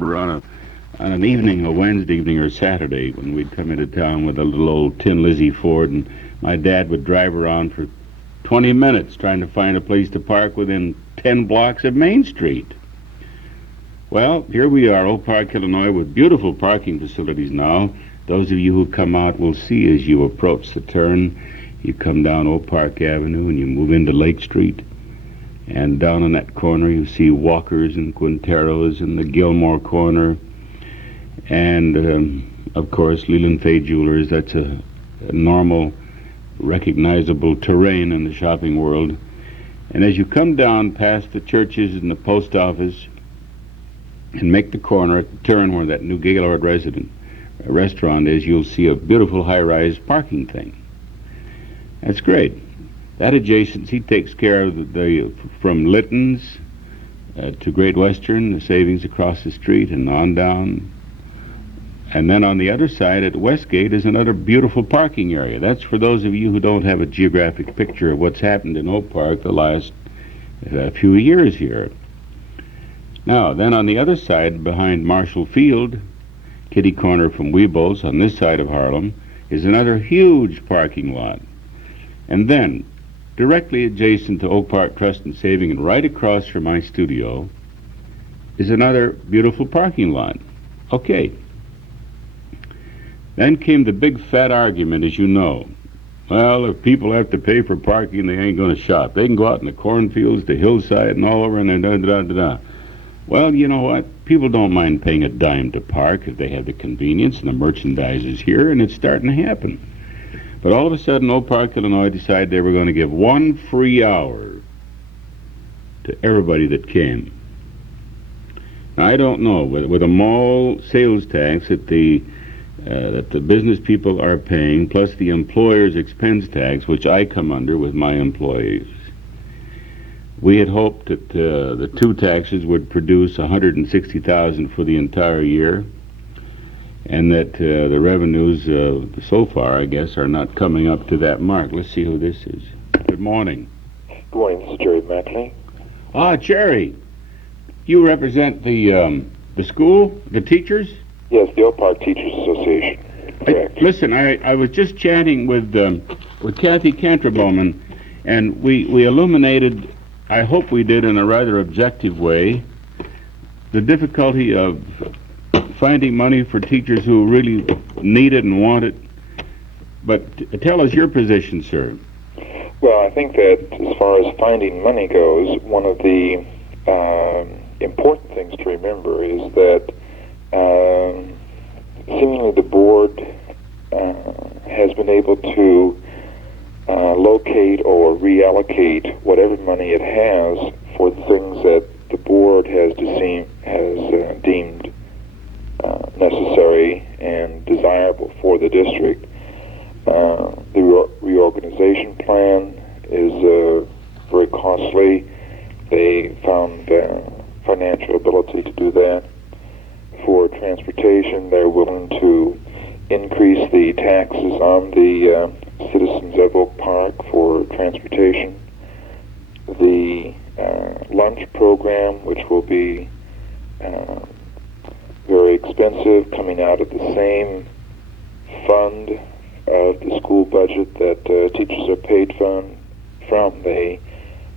remember on an evening, a Wednesday evening or Saturday, when we'd come into town with a little old tin Lizzie Ford, and my dad would drive around for 20 minutes trying to find a place to park within 10 blocks of Main Street. Well, here we are, Oak Park, Illinois, with beautiful parking facilities now. Those of you who come out will see as you approach the turn. You come down Oak Park Avenue and you move into Lake Street. And down on that corner you see Walker's and Quintero's in the Gilmore corner. And, of course, Leland Fay Jewelers. That's a normal, recognizable terrain in the shopping world. And as you come down past the churches and the post office and make the corner at the turn where that new Gaylord restaurant is, you'll see a beautiful high-rise parking thing. That's great. That adjacency takes care of from Litton's to Great Western, the savings across the street and on down. And then on the other side at Westgate is another beautiful parking area. That's for those of you who don't have a geographic picture of what's happened in Oak Park the last few years here. Now, then on the other side, behind Marshall Field, kitty corner from Weebles on this side of Harlem, is another huge parking lot. And then, directly adjacent to Oak Park Trust and Saving and right across from my studio, is another beautiful parking lot. Okay. Then came the big fat argument, as you know. Well, if people have to pay for parking, they ain't going to shop. They can go out in the cornfields, the hillside, and all over, and then da-da-da-da-da. Well, you know what? People don't mind paying a dime to park if they have the convenience, and the merchandise is here, and it's starting to happen. But all of a sudden, Oak Park, Illinois decided they were going to give 1 free hour to everybody that came. Now, I don't know, with a mall sales tax that the business people are paying, plus the employer's expense tax, which I come under with my employees, we had hoped that the two taxes would produce $160,000 for the entire year, and that the revenues so far, I guess, are not coming up to that mark. Let's see who this is. Good morning. Good morning. This is Jerry Mackley. Ah, Jerry. You represent the school, the teachers? Yes, the Oak Park Teachers Association. Correct. Listen, I was just chatting with Kathy Cantrabowman, and we illuminated, I hope we did in a rather objective way, the difficulty of finding money for teachers who really need it and want it. But tell us your position, sir. Well, I think that as far as finding money goes, one of the important things to remember is that seemingly the board has been able to locate or reallocate whatever money it has for the things that the board has deemed necessary and desirable for the district. The reorganization plan is very costly. They found financial ability to do that. For transportation, they're willing to increase the taxes on the citizens of Oak Park for transportation. The lunch program, which will be very expensive, coming out of the same fund of the school budget that teachers are paid from, they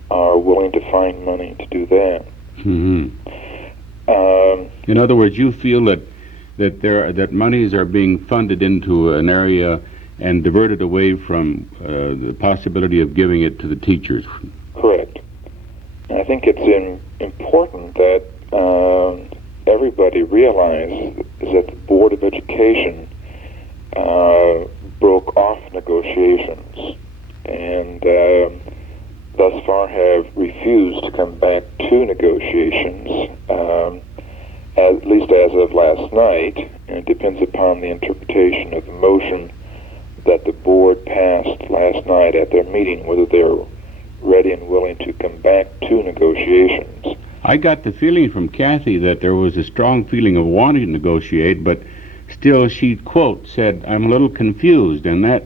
are willing to find money to do that. Mm-hmm. In other words, you feel that monies are being funded into an area and diverted away from the possibility of giving it to the teachers. Correct. And I think it's important that everybody realizes that the Board of Education broke off negotiations and thus far have refused to come back to negotiations, at least as of last night, and it depends upon the interpretation of the motion that the board passed last night at their meeting, whether they're ready and willing to come back to negotiations. I got the feeling from Kathy that there was a strong feeling of wanting to negotiate, but still she, quote, said, "I'm a little confused," and that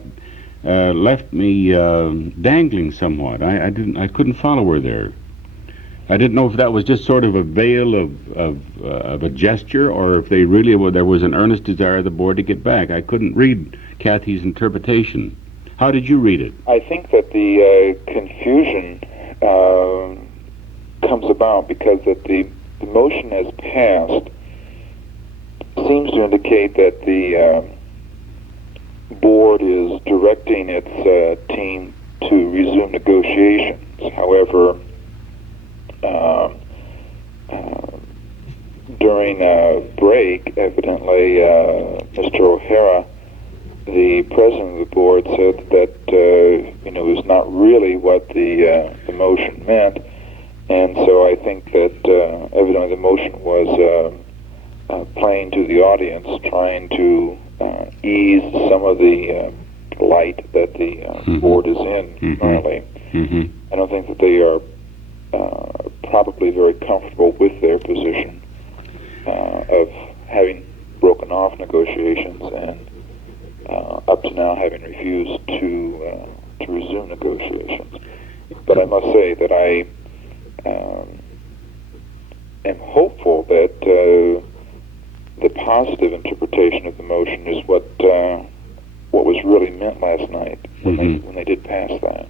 left me dangling somewhat. I couldn't follow her there. I didn't know if that was just sort of a veil of a gesture, or if there was an earnest desire of the board to get back. I couldn't read Kathy's interpretation. How did you read it? I think that the confusion comes about because that the motion as passed seems to indicate that the board is directing its team to resume negotiations. However, during a break, evidently, Mr. O'Hara, the president of the board, said that it was not really what the motion meant, and so I think that evidently the motion was playing to the audience, trying to ease some of the light that the board is in currently. I don't think that they are probably very comfortable with their position of having broken off negotiations and up to now having refused to resume negotiations. But I must say that I am hopeful that the positive interpretation of the motion is what was really meant last night when they did pass that.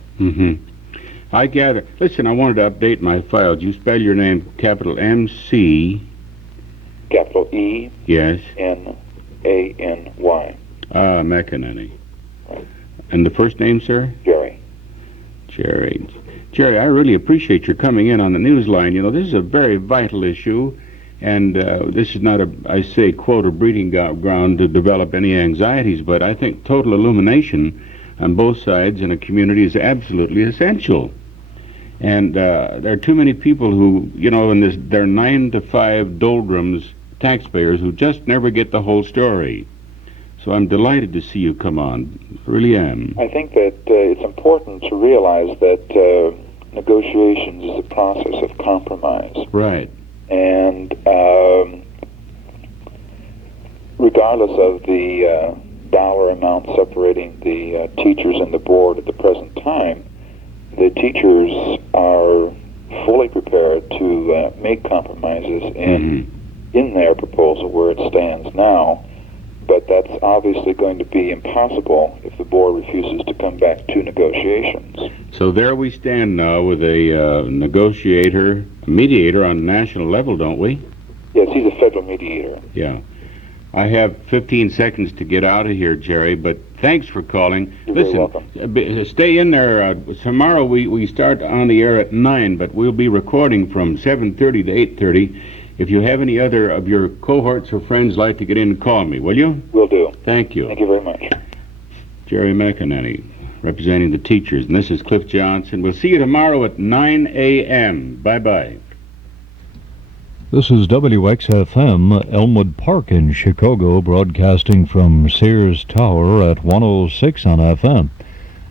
I gather. Listen, I wanted to update my file. Did you spell your name capital M-C? Capital E. Yes. N-A-N-Y. Ah, McEnany. Right. And the first name, sir? Jerry. Jerry. Jerry, I really appreciate your coming in on the news line. You know, this is a very vital issue, and this is not a quote, a breeding ground to develop any anxieties, but I think total illumination on both sides in a community is absolutely essential. And there are too many people who, in their 9 to 5 doldrums, taxpayers who just never get the whole story. So I'm delighted to see you come on. I really am. I think that it's important to realize that negotiations is a process of compromise. Right. And regardless of the dollar amount separating the teachers and the board at the present time, the teachers are fully prepared to make compromises in their proposal where it stands now, but that's obviously going to be impossible if the board refuses to come back to negotiations. So there we stand now with a mediator on a national level, don't we? Yes, he's a federal mediator. Yeah. I have 15 seconds to get out of here, Jerry, but thanks for calling. You're Listen, very welcome. Stay in there. Tomorrow we start on the air at 9, but we'll be recording from 7:30 to 8:30. If you have any other of your cohorts or friends like to get in, call me, will you? Will do. Thank you. Thank you very much. Jerry McEnany, representing the teachers, and this is Cliff Johnson. We'll see you tomorrow at 9 a.m. Bye-bye. This is WXFM, Elmwood Park in Chicago, broadcasting from Sears Tower at 106 on FM.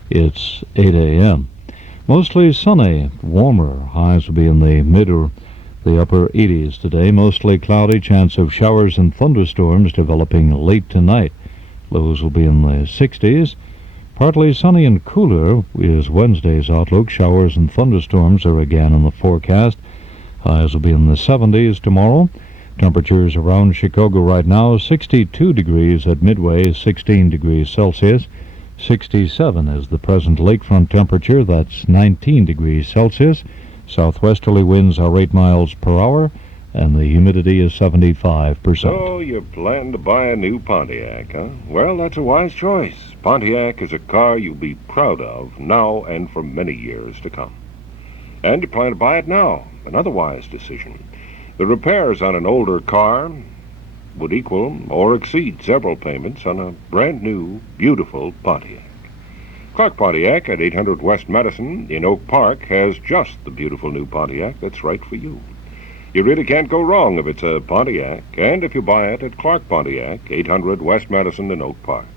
It's 8 a.m. Mostly sunny, warmer. Highs will be in the mid or the upper 80s today. Mostly cloudy, chance of showers and thunderstorms developing late tonight. Lows will be in the 60s. Partly sunny and cooler is Wednesday's outlook. Showers and thunderstorms are again in the forecast. Highs will be in the 70s tomorrow. Temperatures around Chicago right now, 62 degrees at Midway, 16 degrees Celsius. 67 is the present lakefront temperature. That's 19 degrees Celsius. Southwesterly winds are 8 miles per hour, and the humidity is 75%. So you plan to buy a new Pontiac, huh? Well, that's a wise choice. Pontiac is a car you'll be proud of now and for many years to come. And you plan to buy it now. Another wise decision. The repairs on an older car would equal or exceed several payments on a brand new, beautiful Pontiac. Clark Pontiac at 800 West Madison in Oak Park has just the beautiful new Pontiac that's right for you. You really can't go wrong if it's a Pontiac, and if you buy it at Clark Pontiac, 800 West Madison in Oak Park.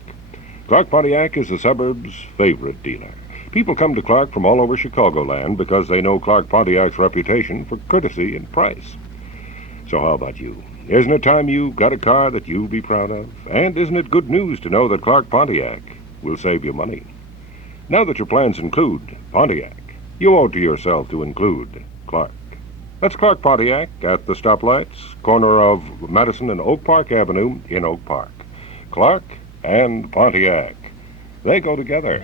Clark Pontiac is the suburb's favorite dealer. People come to Clark from all over Chicagoland because they know Clark Pontiac's reputation for courtesy and price. So how about you? Isn't it time you got a car that you'll be proud of? And isn't it good news to know that Clark Pontiac will save you money? Now that your plans include Pontiac, you owe it to yourself to include Clark. That's Clark Pontiac at the stoplights, corner of Madison and Oak Park Avenue in Oak Park. Clark and Pontiac, they go together.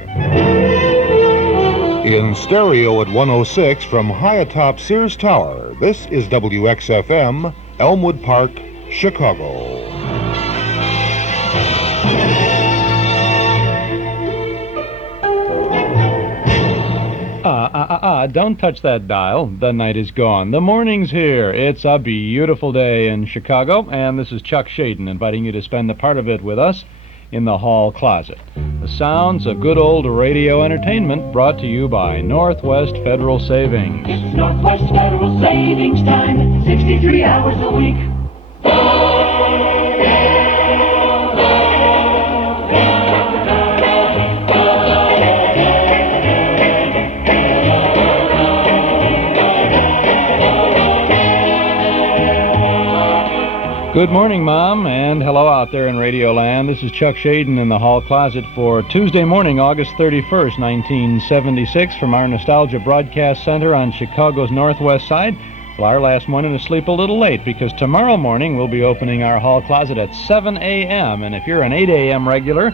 In stereo at 106 from high atop Sears Tower, this is WXFM, Elmwood Park, Chicago. Don't touch that dial. The night is gone. The morning's here. It's a beautiful day in Chicago, and this is Chuck Schaden inviting you to spend a part of it with us in the hall closet. The sounds of good old radio entertainment brought to you by Northwest Federal Savings. It's Northwest Federal Savings time, 63 hours a week. Good morning, Mom, and hello out there in Radio Land. This is Chuck Schaden in the hall closet for Tuesday morning, August 31st, 1976, from our Nostalgia Broadcast Center on Chicago's northwest side. Well, our last morning is sleep a little late because tomorrow morning we'll be opening our hall closet at 7 a.m. And if you're an 8 a.m. regular,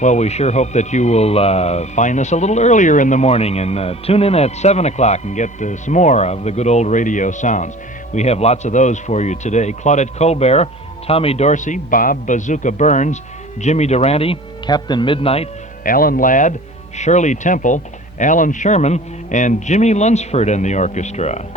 well, we sure hope that you will find us a little earlier in the morning and tune in at 7 o'clock and get some more of the good old radio sounds. We have lots of those for you today. Claudette Colbert, Tommy Dorsey, Bob Bazooka Burns, Jimmy Durante, Captain Midnight, Allan Ladd, Shirley Temple, Allan Sherman, and Jimmy Lunsford in the orchestra.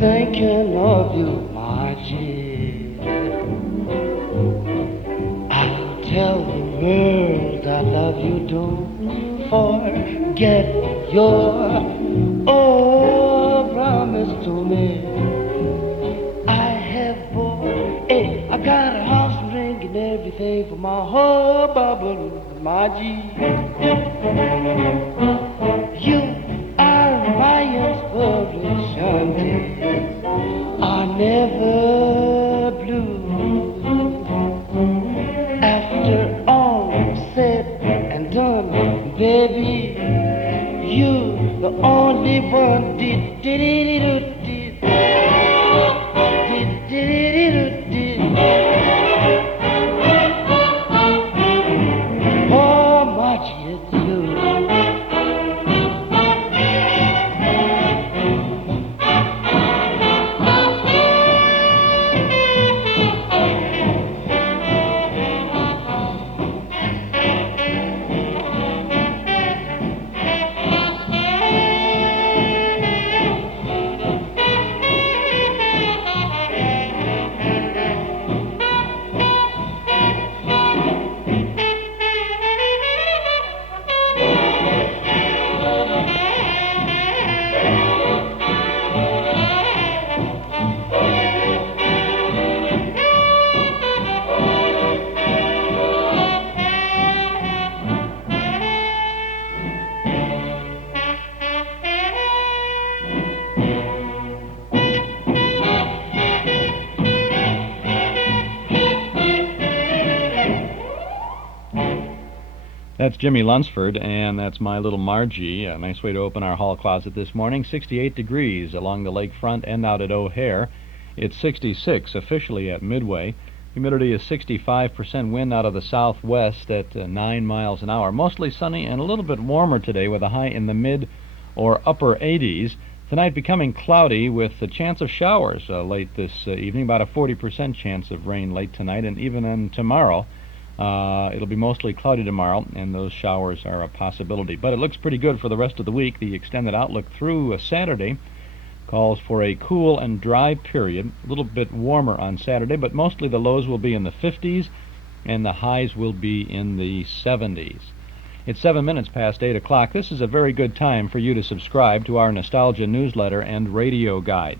Thinking of you, Margie. I'll tell the world I love you. Don't forget your promise to me. I got a house and ring and everything for my whole bubble, Margie. You are my inspiration. I never blue. After all said and done, baby, you the only one did. Oh, Margie, it's you. That's Jimmy Lunsford, and that's My Little Margie. A nice way to open our hall closet this morning. 68 degrees along the lakefront and out at O'Hare. It's 66 officially at Midway. Humidity is 65%, wind out of the southwest at 9 miles an hour. Mostly sunny and a little bit warmer today with a high in the mid or upper 80s. Tonight becoming cloudy with a chance of showers late this evening, about a 40% chance of rain late tonight, and even on tomorrow. It'll be mostly cloudy tomorrow, and those showers are a possibility. But it looks pretty good for the rest of the week. The extended outlook through Saturday calls for a cool and dry period, a little bit warmer on Saturday, but mostly the lows will be in the 50s and the highs will be in the 70s. It's 7 minutes past 8 o'clock. This is a very good time for you to subscribe to our Nostalgia newsletter and radio guide.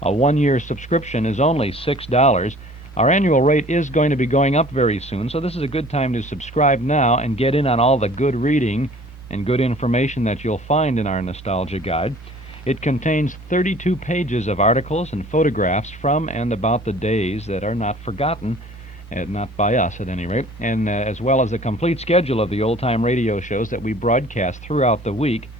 A one-year subscription is only $6. Our annual rate is going to be going up very soon, so this is a good time to subscribe now and get in on all the good reading and good information that you'll find in our Nostalgia guide. It contains 32 pages of articles and photographs from and about the days that are not forgotten, not by us at any rate, and as well as a complete schedule of the old-time radio shows that we broadcast throughout the week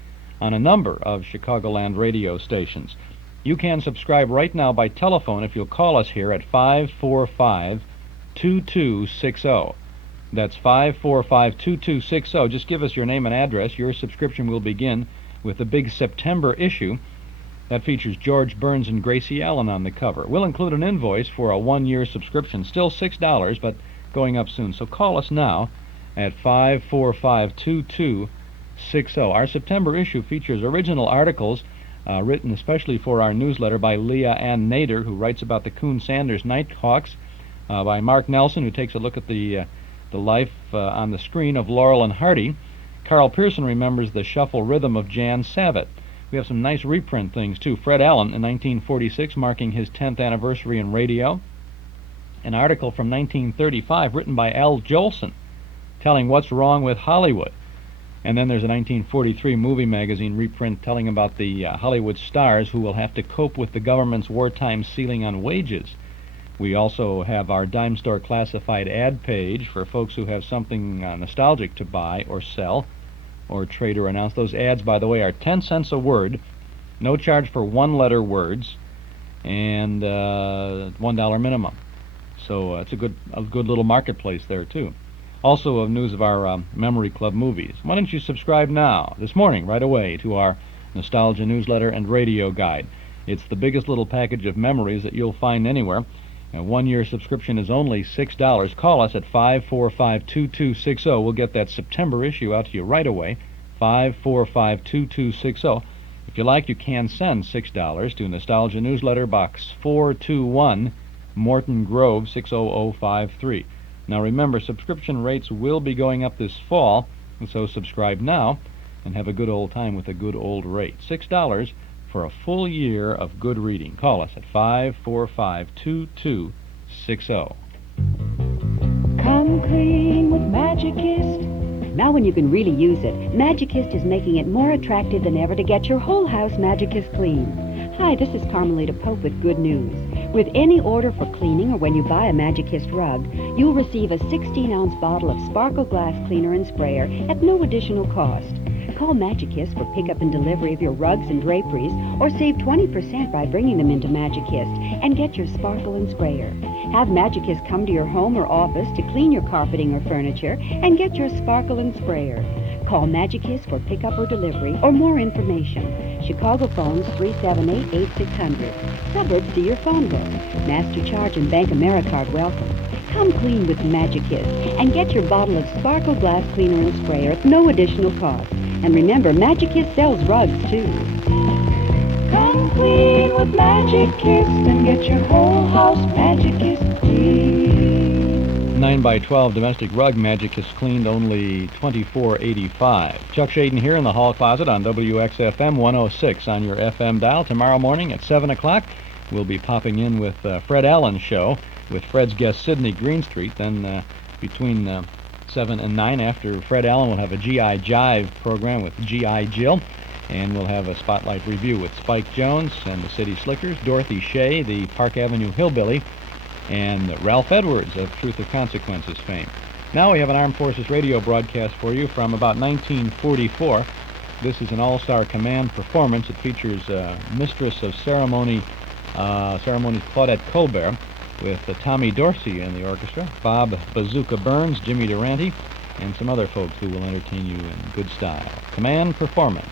on a number of Chicagoland radio stations. You can subscribe right now by telephone if you'll call us here at 545-2260. That's 545-2260. Just give us your name and address. Your subscription will begin with the big September issue that features George Burns and Gracie Allan on the cover. We'll include an invoice for a one-year subscription, still $6, but going up soon. So call us now at 545-2260. Our September issue features original articles written especially for our newsletter by Leah Ann Nader, who writes about the Coon Sanders Nighthawks, by Mark Nelson, who takes a look at the life on the screen of Laurel and Hardy. Carl Pearson remembers the shuffle rhythm of Jan Savitt. We have some nice reprint things, too. Fred Allen, in 1946, marking his 10th anniversary in radio. An article from 1935 written by Al Jolson, telling what's wrong with Hollywood. And then there's a 1943 movie magazine reprint telling about the Hollywood stars who will have to cope with the government's wartime ceiling on wages. We also have our dime store classified ad page for folks who have something nostalgic to buy or sell or trade or announce. Those ads, by the way, are 10 cents a word, no charge for one-letter words, and $1 minimum. So it's a good little marketplace there, too. Also, news of our Memory Club movies. Why don't you subscribe now, this morning, right away, to our Nostalgia newsletter and radio guide. It's the biggest little package of memories that you'll find anywhere. A one-year subscription is only $6. Call us at 545-2260. We'll get that September issue out to you right away, 545-2260. If you like, you can send $6 to Nostalgia Newsletter, Box 421, Morton Grove, 60053. Now remember, subscription rates will be going up this fall, and so subscribe now and have a good old time with a good old rate. $6 for a full year of good reading. Call us at 545-2260. Come clean with Magicist. Now when you can really use it, Magicist is making it more attractive than ever to get your whole house Magicist clean. Hi, this is Carmelita Pope with good news. With any order for cleaning or when you buy a Magicist rug, you'll receive a 16-ounce bottle of Sparkle Glass Cleaner and Sprayer at no additional cost. Call Magicist for pickup and delivery of your rugs and draperies, or save 20% by bringing them into Magicist and get your Sparkle and Sprayer. Have Magicist come to your home or office to clean your carpeting or furniture and get your Sparkle and Sprayer. Call Magicist for pickup or delivery or more information. Chicago phones 378-8600. Suburbs to your phone book. Master Charge and Bank Americard welcome. Come clean with Magicist and get your bottle of Sparkle Glass Cleaner and Sprayer at no additional cost. And remember, Magicist sells rugs, too. Come clean with Magicist and get your whole house Magicist clean. 9x12 domestic rug Magicist cleaned only $24.85. Chuck Schaden here in the hall closet on WXFM 106 on your FM dial. Tomorrow morning at 7 o'clock, we'll be popping in with Fred Allen's show with Fred's guest Sidney Greenstreet. Then between 7 and 9 after Fred Allen, we'll have a G.I. Jive program with G.I. Jill, and we'll have a spotlight review with Spike Jones and the City Slickers, Dorothy Shea, the Park Avenue Hillbilly, and Ralph Edwards of Truth or Consequences fame. Now we have an Armed Forces radio broadcast for you from about 1944. This is an all-star command performance. It features Mistress of Ceremonies Claudette Colbert, with Tommy Dorsey in the orchestra, Bob Bazooka Burns, Jimmy Durante, and some other folks who will entertain you in good style. Command Performance.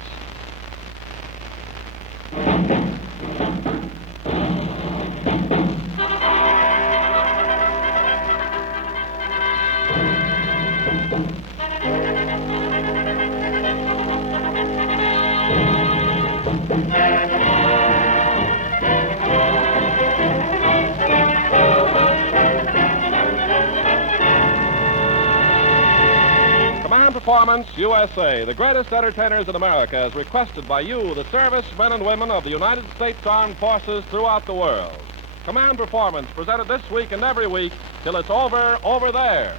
Performance USA, the greatest entertainers in America, as requested by you, the servicemen and women of the United States Armed Forces throughout the world. Command Performance, presented this week and every week till it's over there.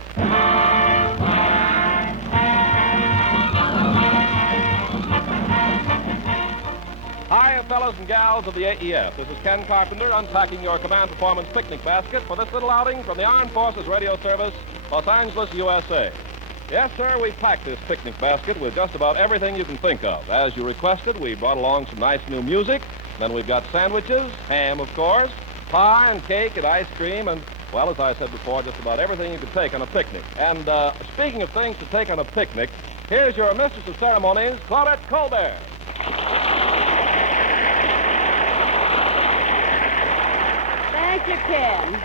Hi, fellows and gals of the AEF. This is Ken Carpenter unpacking your Command Performance picnic basket for this little outing from the Armed Forces Radio Service, Los Angeles, USA. Yes, sir, we packed this picnic basket with just about everything you can think of. As you requested, we brought along some nice new music. Then we've got sandwiches, ham, of course, pie and cake and ice cream, and, well, as I said before, just about everything you could take on a picnic. And speaking of things to take on a picnic, here's your mistress of ceremonies, Claudette Colbert. Thank you, Ken.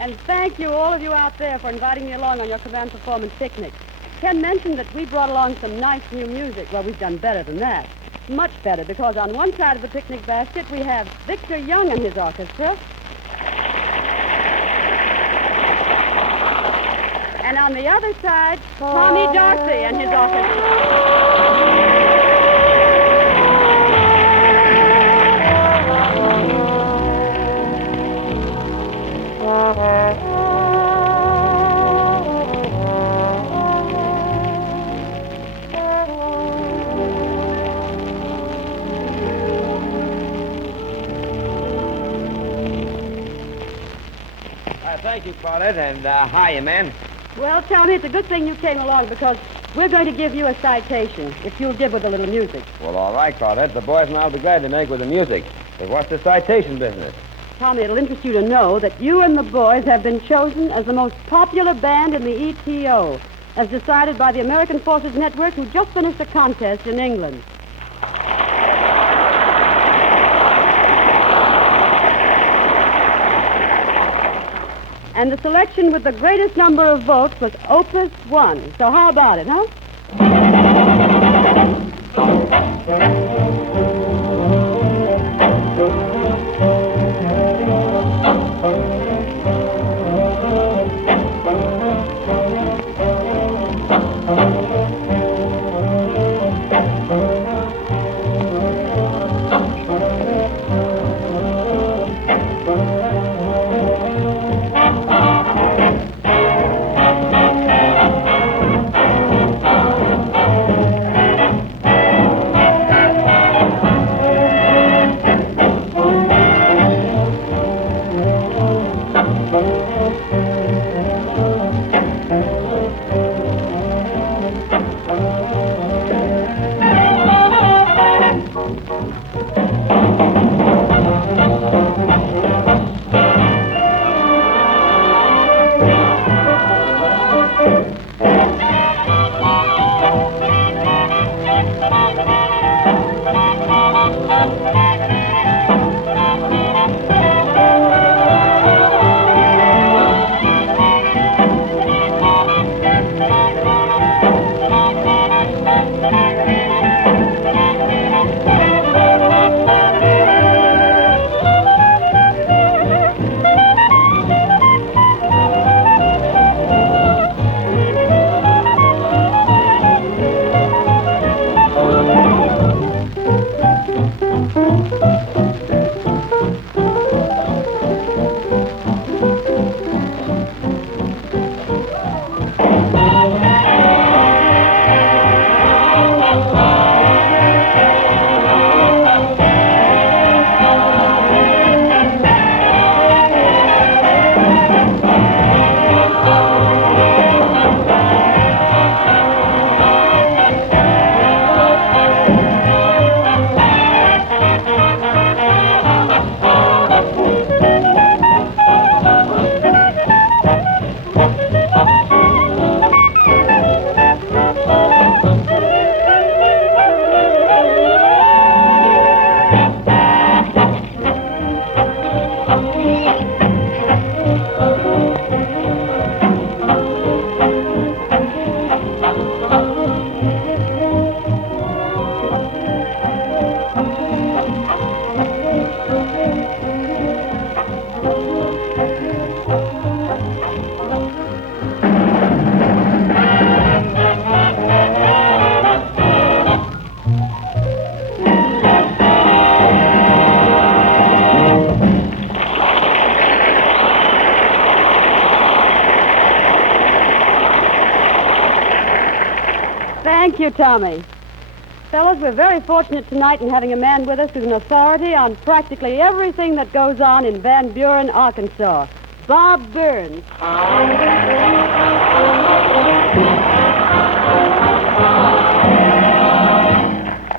And thank you, all of you out there, for inviting me along on your Command Performance picnic. Ken mentioned that we brought along some nice new music. Well, we've done better than that. Much better, because on one side of the picnic basket, we have Victor Young and his orchestra. And on the other side, Tommy Dorsey and his orchestra. Thank you, Claudette, and hiya, man. Well, Tommy, it's a good thing you came along, because we're going to give you a citation, if you'll give with a little music. Well, all right, Claudette. The boys and I'll be glad to make with the music. But what's the citation business? Tommy, it'll interest you to know that you and the boys have been chosen as the most popular band in the ETO, as decided by the American Forces Network, who just finished a contest in England. And the selection with the greatest number of votes was Opus 1. So how about it, huh? you, Tommy. Fellas, we're very fortunate tonight in having a man with us who's an authority on practically everything that goes on in Van Buren, Arkansas. Bob Burns.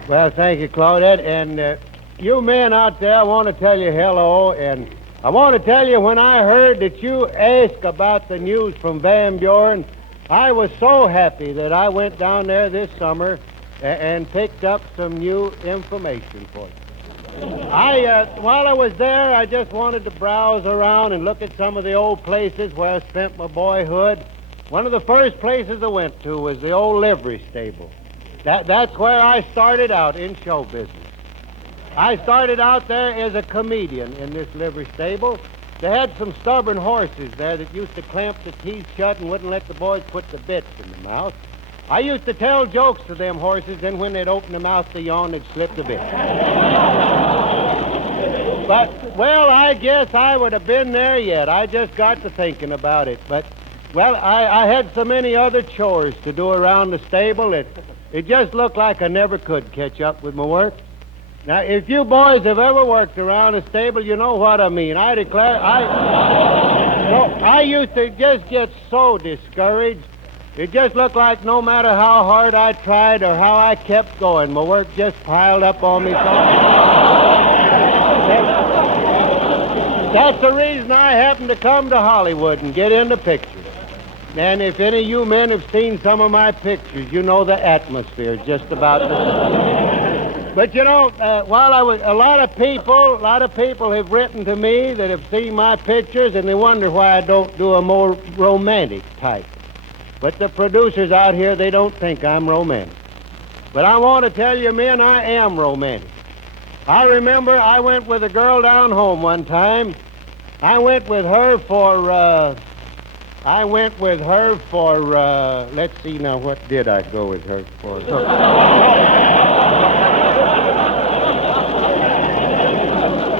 Well, thank you, Claudette. And you men out there, I want to tell you hello. And I want to tell you, when I heard that you asked about the news from Van Buren, I was so happy that I went down there this summer and picked up some new information for you. While I was there, I just wanted to browse around and look at some of the old places where I spent my boyhood. One of the first places I went to was the old livery stable. That's where I started out in show business. I started out there as a comedian in this livery stable. They had some stubborn horses there that used to clamp the teeth shut and wouldn't let the boys put the bits in the mouth. I used to tell jokes to them horses, then when they'd open their mouth to yawn, they'd slip the bit. But, well, I guess I would have been there yet. I just got to thinking about it. But, well, I had so many other chores to do around the stable that it just looked like I never could catch up with my work. Now, if you boys have ever worked around a stable, you know what I mean. I declare, I used to just get so discouraged. It just looked like no matter how hard I tried or how I kept going, my work just piled up on me. That's the reason I happened to come to Hollywood and get into pictures. And if any of you men have seen some of my pictures, you know the atmosphere is just about the same. But you know, while I was, a lot of people have written to me that have seen my pictures, and they wonder why I don't do a more romantic type. But the producers out here, they don't think I'm romantic. But I want to tell you, men, I am romantic. I remember I went with a girl down home one time. I went with her for, let's see now, what did I go with her for?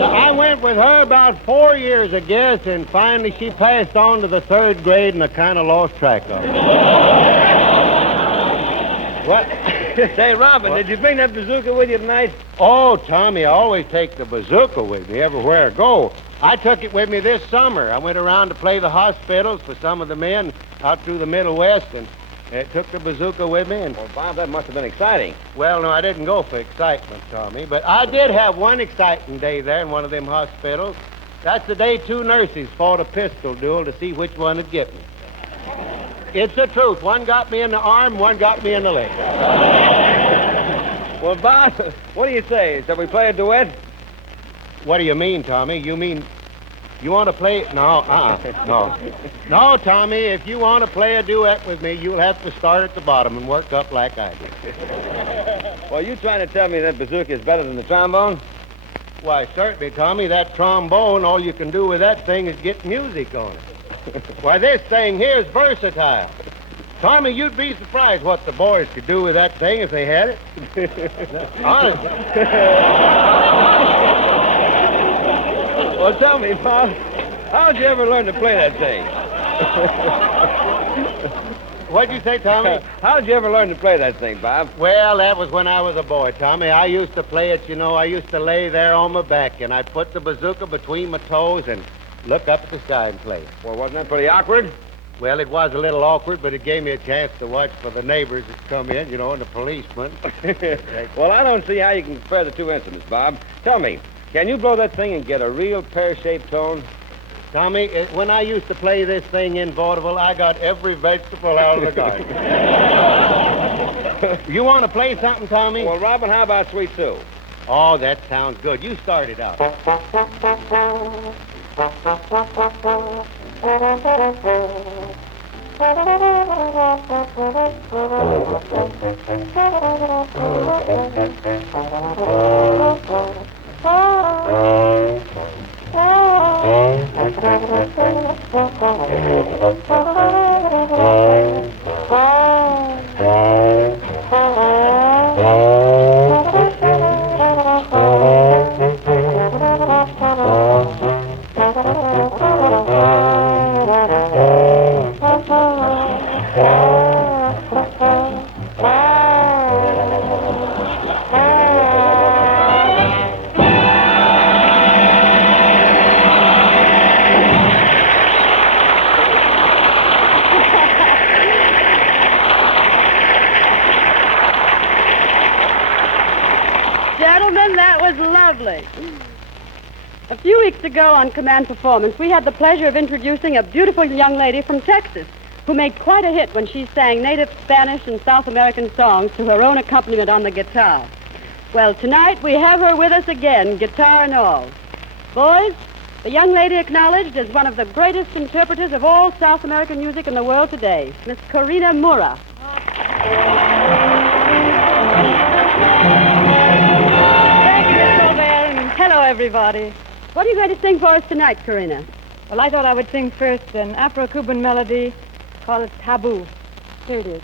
I went with her about 4 years, I guess, and finally she passed on to the 3rd grade, and I kind of lost track of her. What? Say, Robin, did you bring that bazooka with you tonight? Oh, Tommy, I always take the bazooka with me everywhere I go. I took it with me this summer. I went around to play the hospitals for some of the men out through the Middle West, and took the bazooka with me. And well, Bob, that must have been exciting. Well, no, I didn't go for excitement, Tommy, but I did have one exciting day there in one of them hospitals. That's the day 2 nurses fought a pistol duel to see which one would get me. It's the truth. One got me in the arm, one got me in the leg. Well, Bob, what do you say? Shall we play a duet? What do you mean, Tommy? You mean you want to play? No, no. No, Tommy, if you want to play a duet with me, you'll have to start at the bottom and work up like I did. Well, you trying to tell me that bazooka is better than the trombone? Why, certainly, Tommy. That trombone, all you can do with that thing is get music on it. Why, this thing here is versatile. Tommy, you'd be surprised what the boys could do with that thing if they had it. Honestly. Well, tell me, Bob, how'd you ever learn to play that thing? What'd you say, Tommy? How'd you ever learn to play that thing, Bob? Well, that was when I was a boy, Tommy. I used to play it, you know. I used to lay there on my back, and I'd put the bazooka between my toes and look up at the sky and play. Well, wasn't that pretty awkward? Well, it was a little awkward, but it gave me a chance to watch for the neighbors that come in, you know, and the policemen. Well, I don't see how you can compare the two instruments, Bob. Tell me, can you blow that thing and get a real pear-shaped tone? Tommy, when I used to play this thing in vaudeville, I got every vegetable out of the garden. You want to play something, Tommy? Well, Robin, how about Sweet Sue? Oh, that sounds good. You start it out. weeks ago on Command Performance, we had the pleasure of introducing a beautiful young lady from Texas who made quite a hit when she sang native Spanish and South American songs to her own accompaniment on the guitar. Well, tonight we have her with us again, guitar and all. Boys, the young lady acknowledged as one of the greatest interpreters of all South American music in the world today, Miss Corina Mura. Thank you, Miss Colbert, and hello, everybody. What are you going to sing for us tonight, Corina? Well, I thought I would sing first an Afro-Cuban melody called Taboo. Here it is.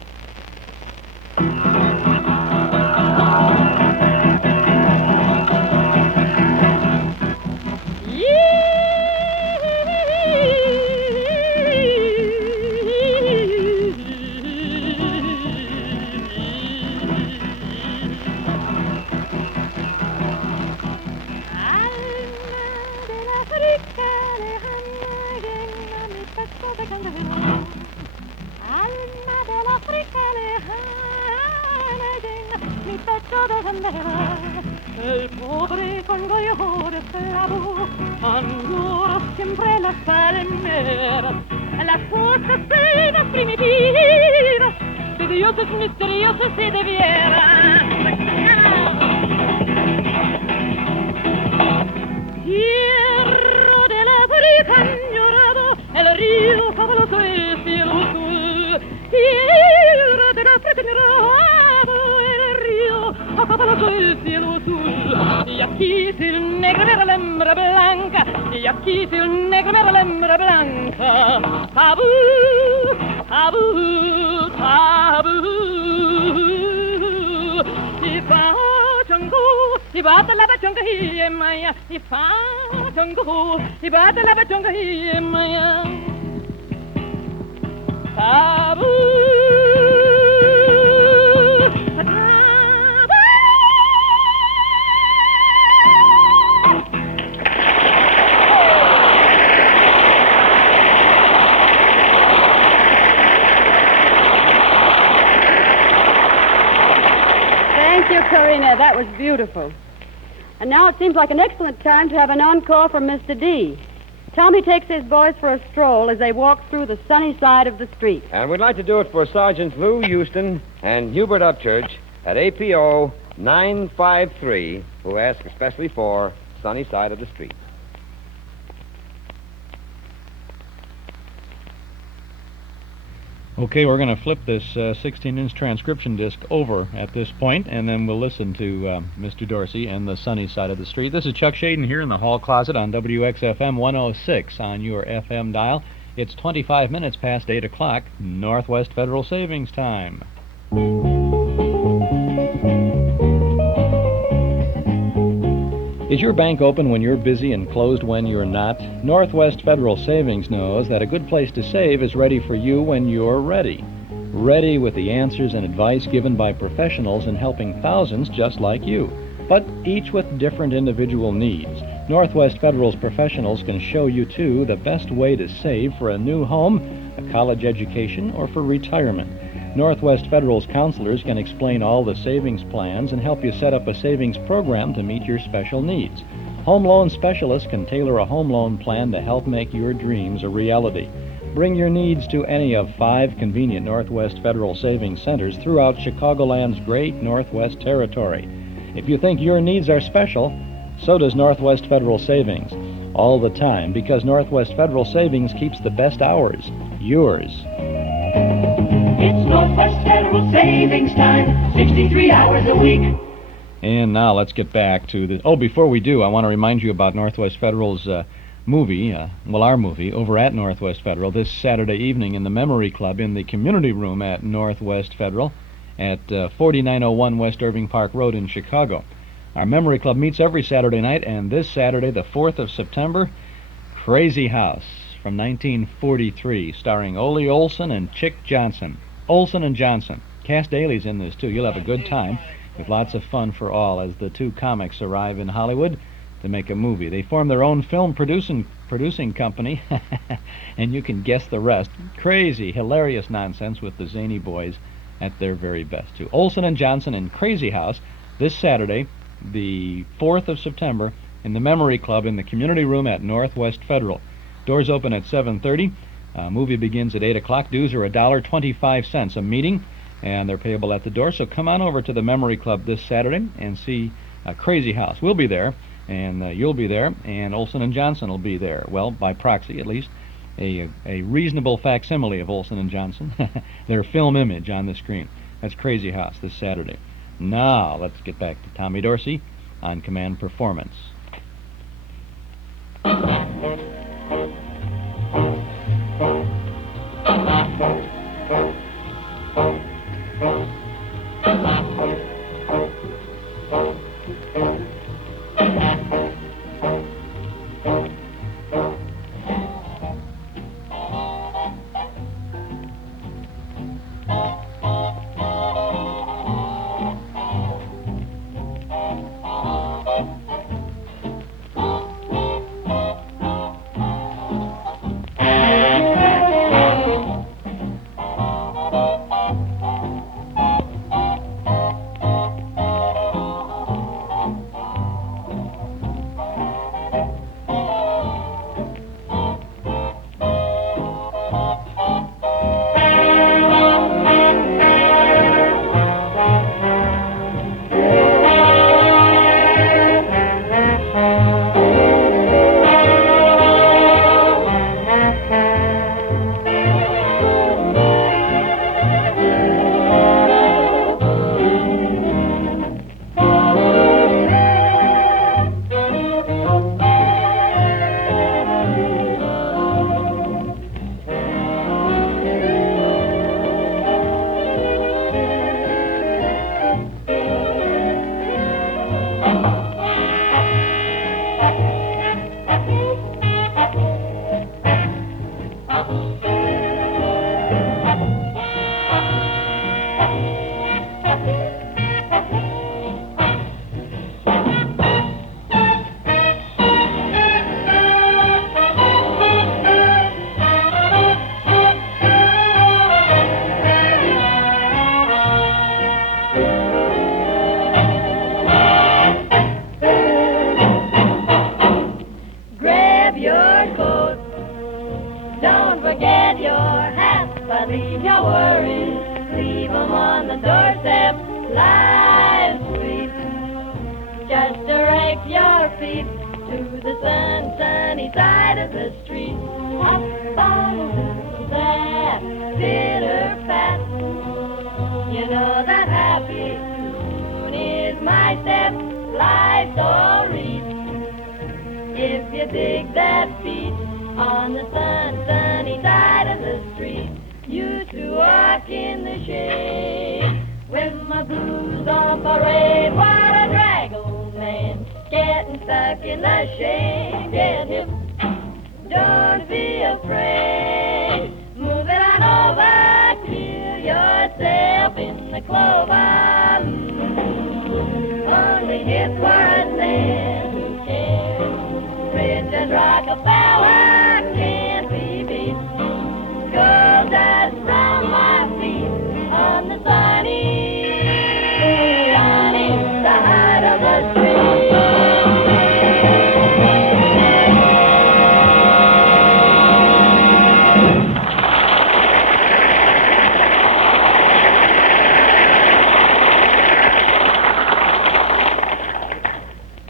El pobre congollore esclavo añora siempre las palmeras, las cosas bellas primitivas, de dioses misteriosos y de vieras. Tierra del África añorado, el río fabuloso y cielo azul. Tierra del África añorado, el río fabuloso y cielo azul. Y aquí si el negro era la hembra blanca, y aquí si el negro era la hembra blanca. Tabú, tabú, tabú. Y fa changu, y bata la bachonga hi maya, y fa changu, y bata la bachonga hi maya. Tabú. Corina, that was beautiful. And now it seems like an excellent time to have an encore from Mr. D. Tommy takes his boys for a stroll as they walk through the sunny side of the street. And we'd like to do it for Sergeants Lou Houston and Hubert Upchurch at APO 953, who ask especially for sunny side of the street. Okay, we're going to flip this 16-inch transcription disc over at this point, and then we'll listen to Mr. Dorsey and the sunny side of the street. This is Chuck Schaden here in the hall closet on WXFM 106 on your FM dial. It's 25 minutes past 8 o'clock, Northwest Federal Savings Time. Is your bank open when you're busy and closed when you're not? Northwest Federal Savings knows that a good place to save is ready for you when you're ready. Ready with the answers and advice given by professionals in helping thousands just like you, but each with different individual needs. Northwest Federal's professionals can show you, too, the best way to save for a new home, a college education, or for retirement. Northwest Federal's counselors can explain all the savings plans and help you set up a savings program to meet your special needs. Home loan specialists can tailor a home loan plan to help make your dreams a reality. Bring your needs to any of 5 convenient Northwest Federal Savings Centers throughout Chicagoland's great Northwest Territory. If you think your needs are special, so does Northwest Federal Savings. All the time, because Northwest Federal Savings keeps the best hours yours. It's Northwest Federal Savings Time, 63 hours a week. And now let's get back to the... Oh, before we do, I want to remind you about Northwest Federal's movie, our movie, over at Northwest Federal this Saturday evening in the Memory Club in the community room at Northwest Federal at 4901 West Irving Park Road in Chicago. Our Memory Club meets every Saturday night, and this Saturday, the 4th of September, Crazy House from 1943, starring Ole Olson and Chick Johnson. Olson and Johnson. Cass Daly's in this, too. You'll have a good time with lots of fun for all as the two comics arrive in Hollywood to make a movie. They form their own film producing company, and you can guess the rest. Crazy, hilarious nonsense with the zany boys at their very best, too. Olson and Johnson in Crazy House this Saturday, the 4th of September, in the Memory Club in the community room at Northwest Federal. Doors open at 7:30. Movie begins at 8 o'clock. Dues are $1.25 a meeting, and they're payable at the door. So come on over to the Memory Club this Saturday and see Crazy House. We'll be there, and you'll be there, and Olson and Johnson will be there. Well, by proxy, at least. A reasonable facsimile of Olson and Johnson. Their film image on the screen. That's Crazy House this Saturday. Now, let's get back to Tommy Dorsey on Command Performance.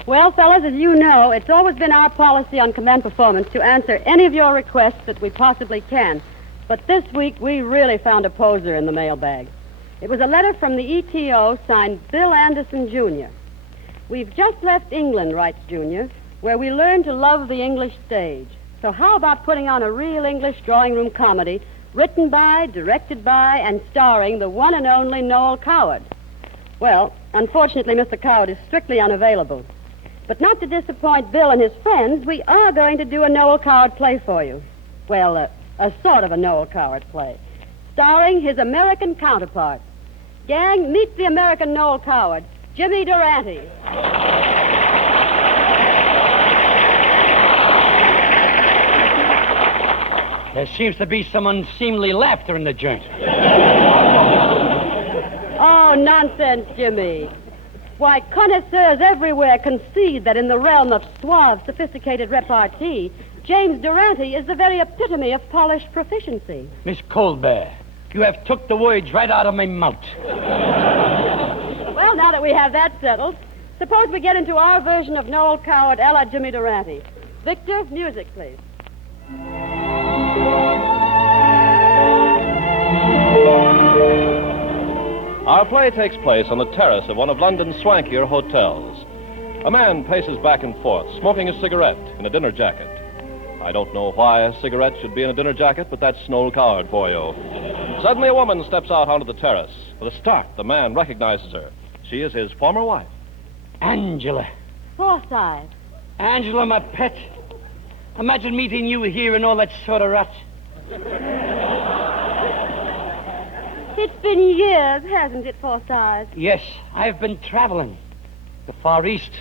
Well, fellas, as you know, it's always been our policy on Command Performance to answer any of your requests that we possibly can. But this week, we really found a poser in the mailbag. It was a letter from the ETO signed Bill Anderson, Jr. We've just left England, writes Jr., where we learned to love the English stage. So how about putting on a real English drawing room comedy written by, directed by, and starring the one and only Noel Coward? Well, unfortunately, Mr. Coward is strictly unavailable. But not to disappoint Bill and his friends, we are going to do a Noel Coward play for you. Well, a sort of a Noel Coward play, starring his American counterpart. Gang, meet the American Noel Coward, Jimmy Durante. There seems to be some unseemly laughter in the joint. Oh, nonsense, Jimmy. Why, connoisseurs everywhere concede that in the realm of suave, sophisticated repartee, James Durante is the very epitome of polished proficiency. Miss Colbert, you have took the words right out of my mouth. Well, now that we have that settled, suppose we get into our version of Noel Coward, a la Jimmy Durante. Victor, music, please. Our play takes place on the terrace of one of London's swankier hotels. A man paces back and forth, smoking a cigarette in a dinner jacket. I don't know why a cigarette should be in a dinner jacket, but that's Noel Coward for you. Suddenly a woman steps out onto the terrace. With a start, the man recognizes her. She is his former wife. Angela. Forsyth. Angela, my pet. Imagine meeting you here and all that sort of rot. It's been years, hasn't it, Forsyth? Yes, I've been traveling. The Far East.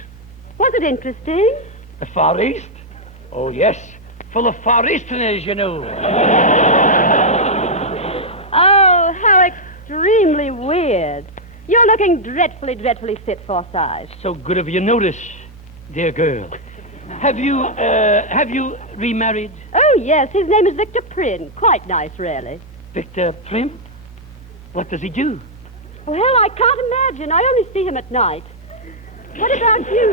Was it interesting? The Far East? Oh, yes. Full of Far Easterners, you know. Oh, how extremely weird. You're looking dreadfully, dreadfully fit, Forsyth. So good of you notice, dear girl. Have you remarried? Oh, yes. His name is Victor Prynne. Quite nice, really. Victor Prynne? What does he do? Well, I can't imagine. I only see him at night. What about you?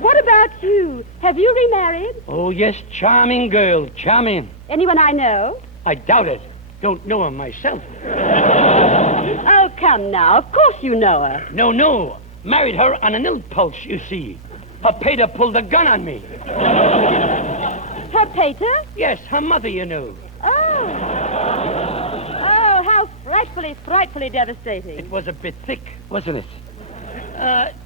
What about you? Have you remarried? Oh, yes, charming girl, charming. Anyone I know? I doubt it. Don't know her myself. Oh, come now. Of course you know her. No. Married her on an impulse, you see. Her pater pulled a gun on me. Her pater? Yes, her mother, you know. Oh, how frightfully, frightfully devastating. It was a bit thick, wasn't it?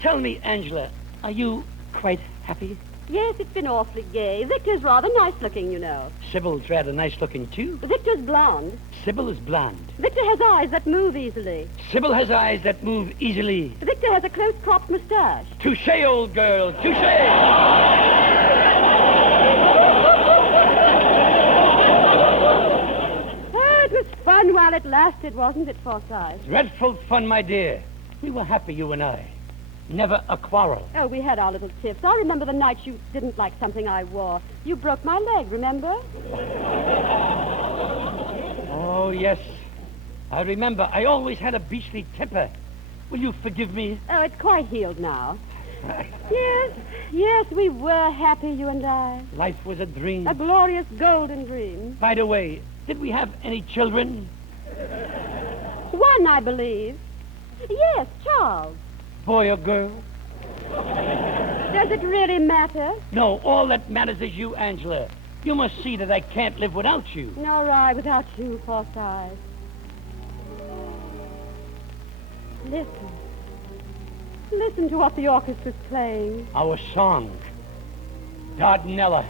Tell me, Angela, are you quite happy? Yes, it's been awfully gay. Victor's rather nice-looking, you know. Sybil's rather nice-looking, too. Victor's blonde. Sybil is blonde. Victor has eyes that move easily. Sybil has eyes that move easily. Victor has a close-cropped mustache. Touché, old girl, touché! Oh, it was fun while it lasted, wasn't it, Forsyth? Dreadful fun, my dear. We were happy, you and I. Never a quarrel. Oh, we had our little tiffs. I remember the night you didn't like something I wore. You broke my leg, remember? Oh, yes. I remember. I always had a beastly temper. Will you forgive me? Oh, it's quite healed now. Yes, we were happy, you and I. Life was a dream. A glorious golden dream. By the way, did we have any children? One, I believe. Yes, Charles. Boy or girl? Does it really matter? No, all that matters is you, Angela. You must see that I can't live without you. Nor I without you, Forsyth. Listen to what the orchestra's playing. Our song. Dardanella.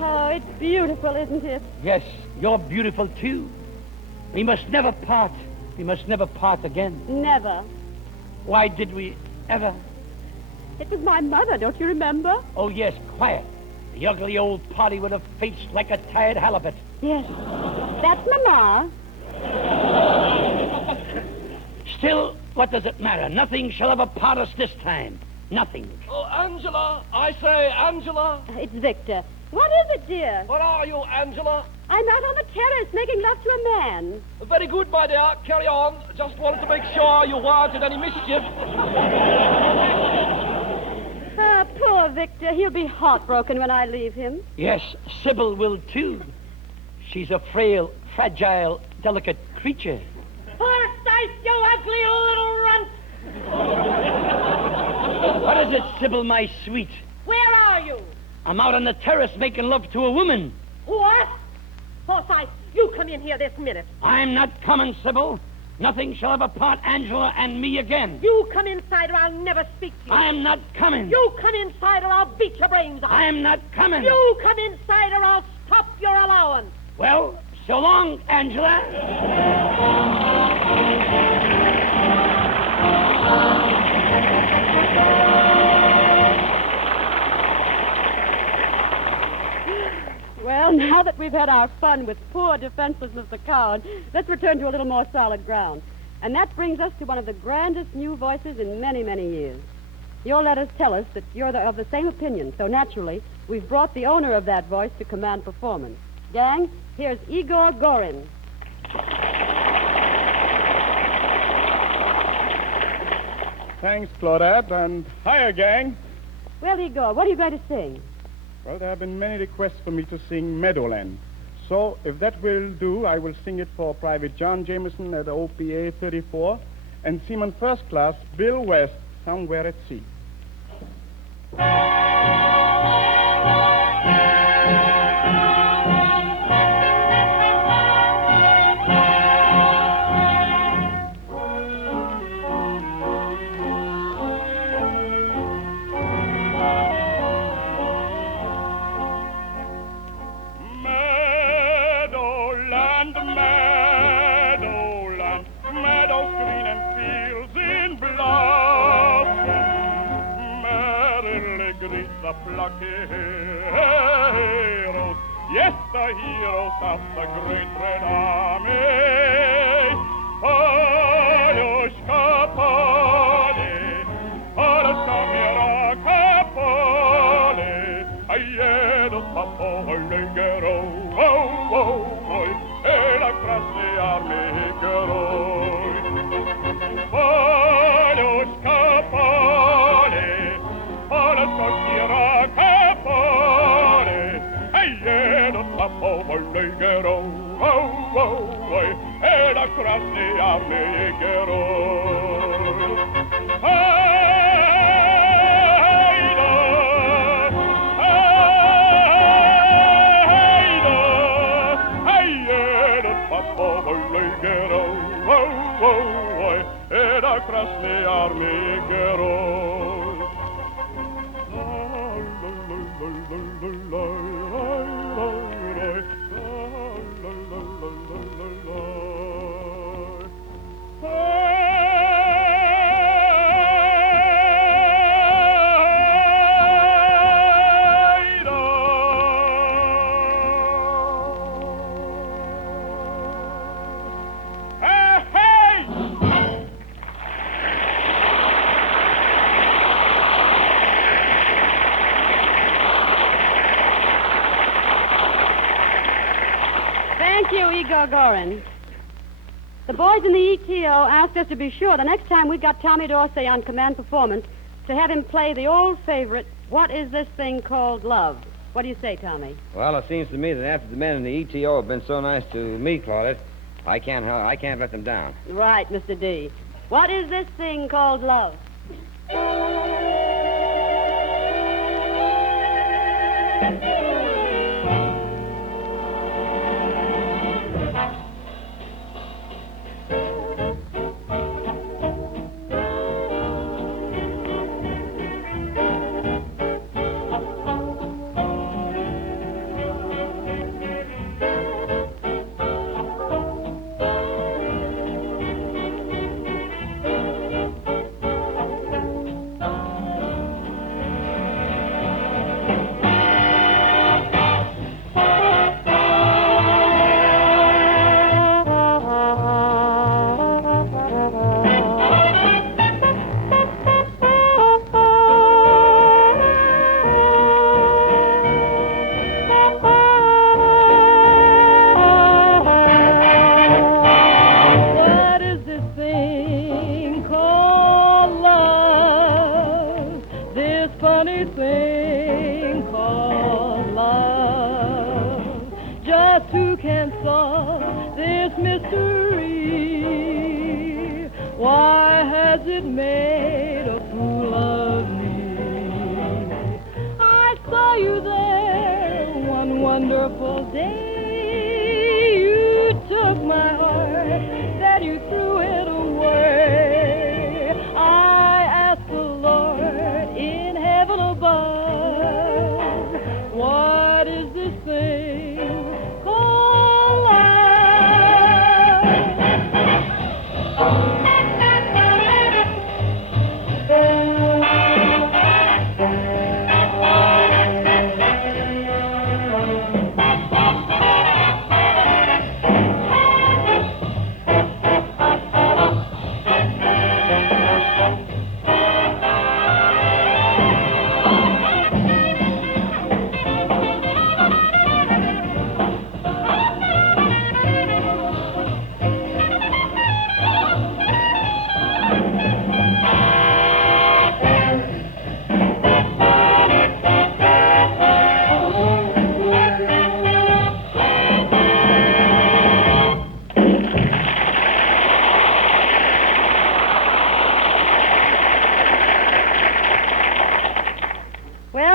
Oh, it's beautiful, isn't it? Yes, you're beautiful, too. We must never part. We must never part again. Never. Why did we ever? It was my mother, don't you remember? Oh, yes, quiet. The ugly old party with a face like a tired halibut. Yes, that's Mama. Still, what does it matter? Nothing shall ever part us this time. Nothing. Oh, Angela! I say, Angela! It's Victor. What is it, dear? Where are you, Angela? I'm out on the terrace making love to a man. Very good, my dear. Carry on. Just wanted to make sure you weren't in any mischief. Ah, poor Victor. He'll be heartbroken when I leave him. Yes, Sybil will, too. She's a frail, fragile, delicate creature. Forsyth, you ugly little runt! What is it, Sybil, my sweet? Where are you? I'm out on the terrace making love to a woman. What? Forsyth, you come in here this minute. I'm not coming, Sybil. Nothing shall ever part Angela and me again. You come inside or I'll never speak to you. I am not coming. You come inside or I'll beat your brains out. I am not coming. You come inside or I'll stop your allowance. Well, so long, Angela. we've had our fun with poor, defenseless Mr. Cowan. Let's return to a little more solid ground. And that brings us to one of the grandest new voices in many, many years. Your letters tell us that you're of the same opinion, so naturally, we've brought the owner of that voice to command performance. Gang, here's Igor Gorin. Thanks, Claudette, and hiya, gang. Well, Igor, what are you going to sing? Well, there have been many requests for me to sing Meadowland. So, if that will do, I will sing it for Private John Jameson at OPA 34 and Seaman First Class Bill West, Somewhere at Sea. Meadowland, Meadowland, meadows green and fields in blossom. Merrily greet the plucky heroes, yes, the heroes of the great Red Army. Pollushka, Pollushka, Miraka, Ayedo, Papo, Legero, oh, and across the army, Geroi. Pollushka, Pollushka, Miraka, Ayedo, Papo, Legero, oh, and across the army, Geroi. Ed across the army geroi. Igor Gorin. The boys in the ETO asked us to be sure the next time we got Tommy Dorsey on command performance to have him play the old favorite, What Is This Thing Called Love? What do you say, Tommy? Well, it seems to me that after the men in the ETO have been so nice to me, Claudette, I can't let them down. Right, Mr. D. What is this thing called love?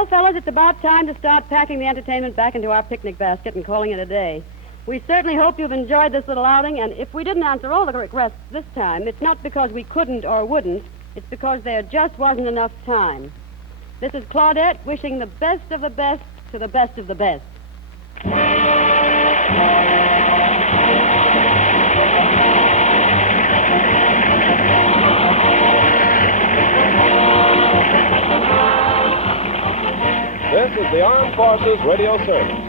fellas, it's about time to start packing the entertainment back into our picnic basket and calling it a day. We certainly hope you've enjoyed this little outing, and if we didn't answer all the requests this time, it's not because we couldn't or wouldn't. It's because there just wasn't enough time. This is Claudette wishing the best of the best to the best of the best. This is the Armed Forces Radio Service.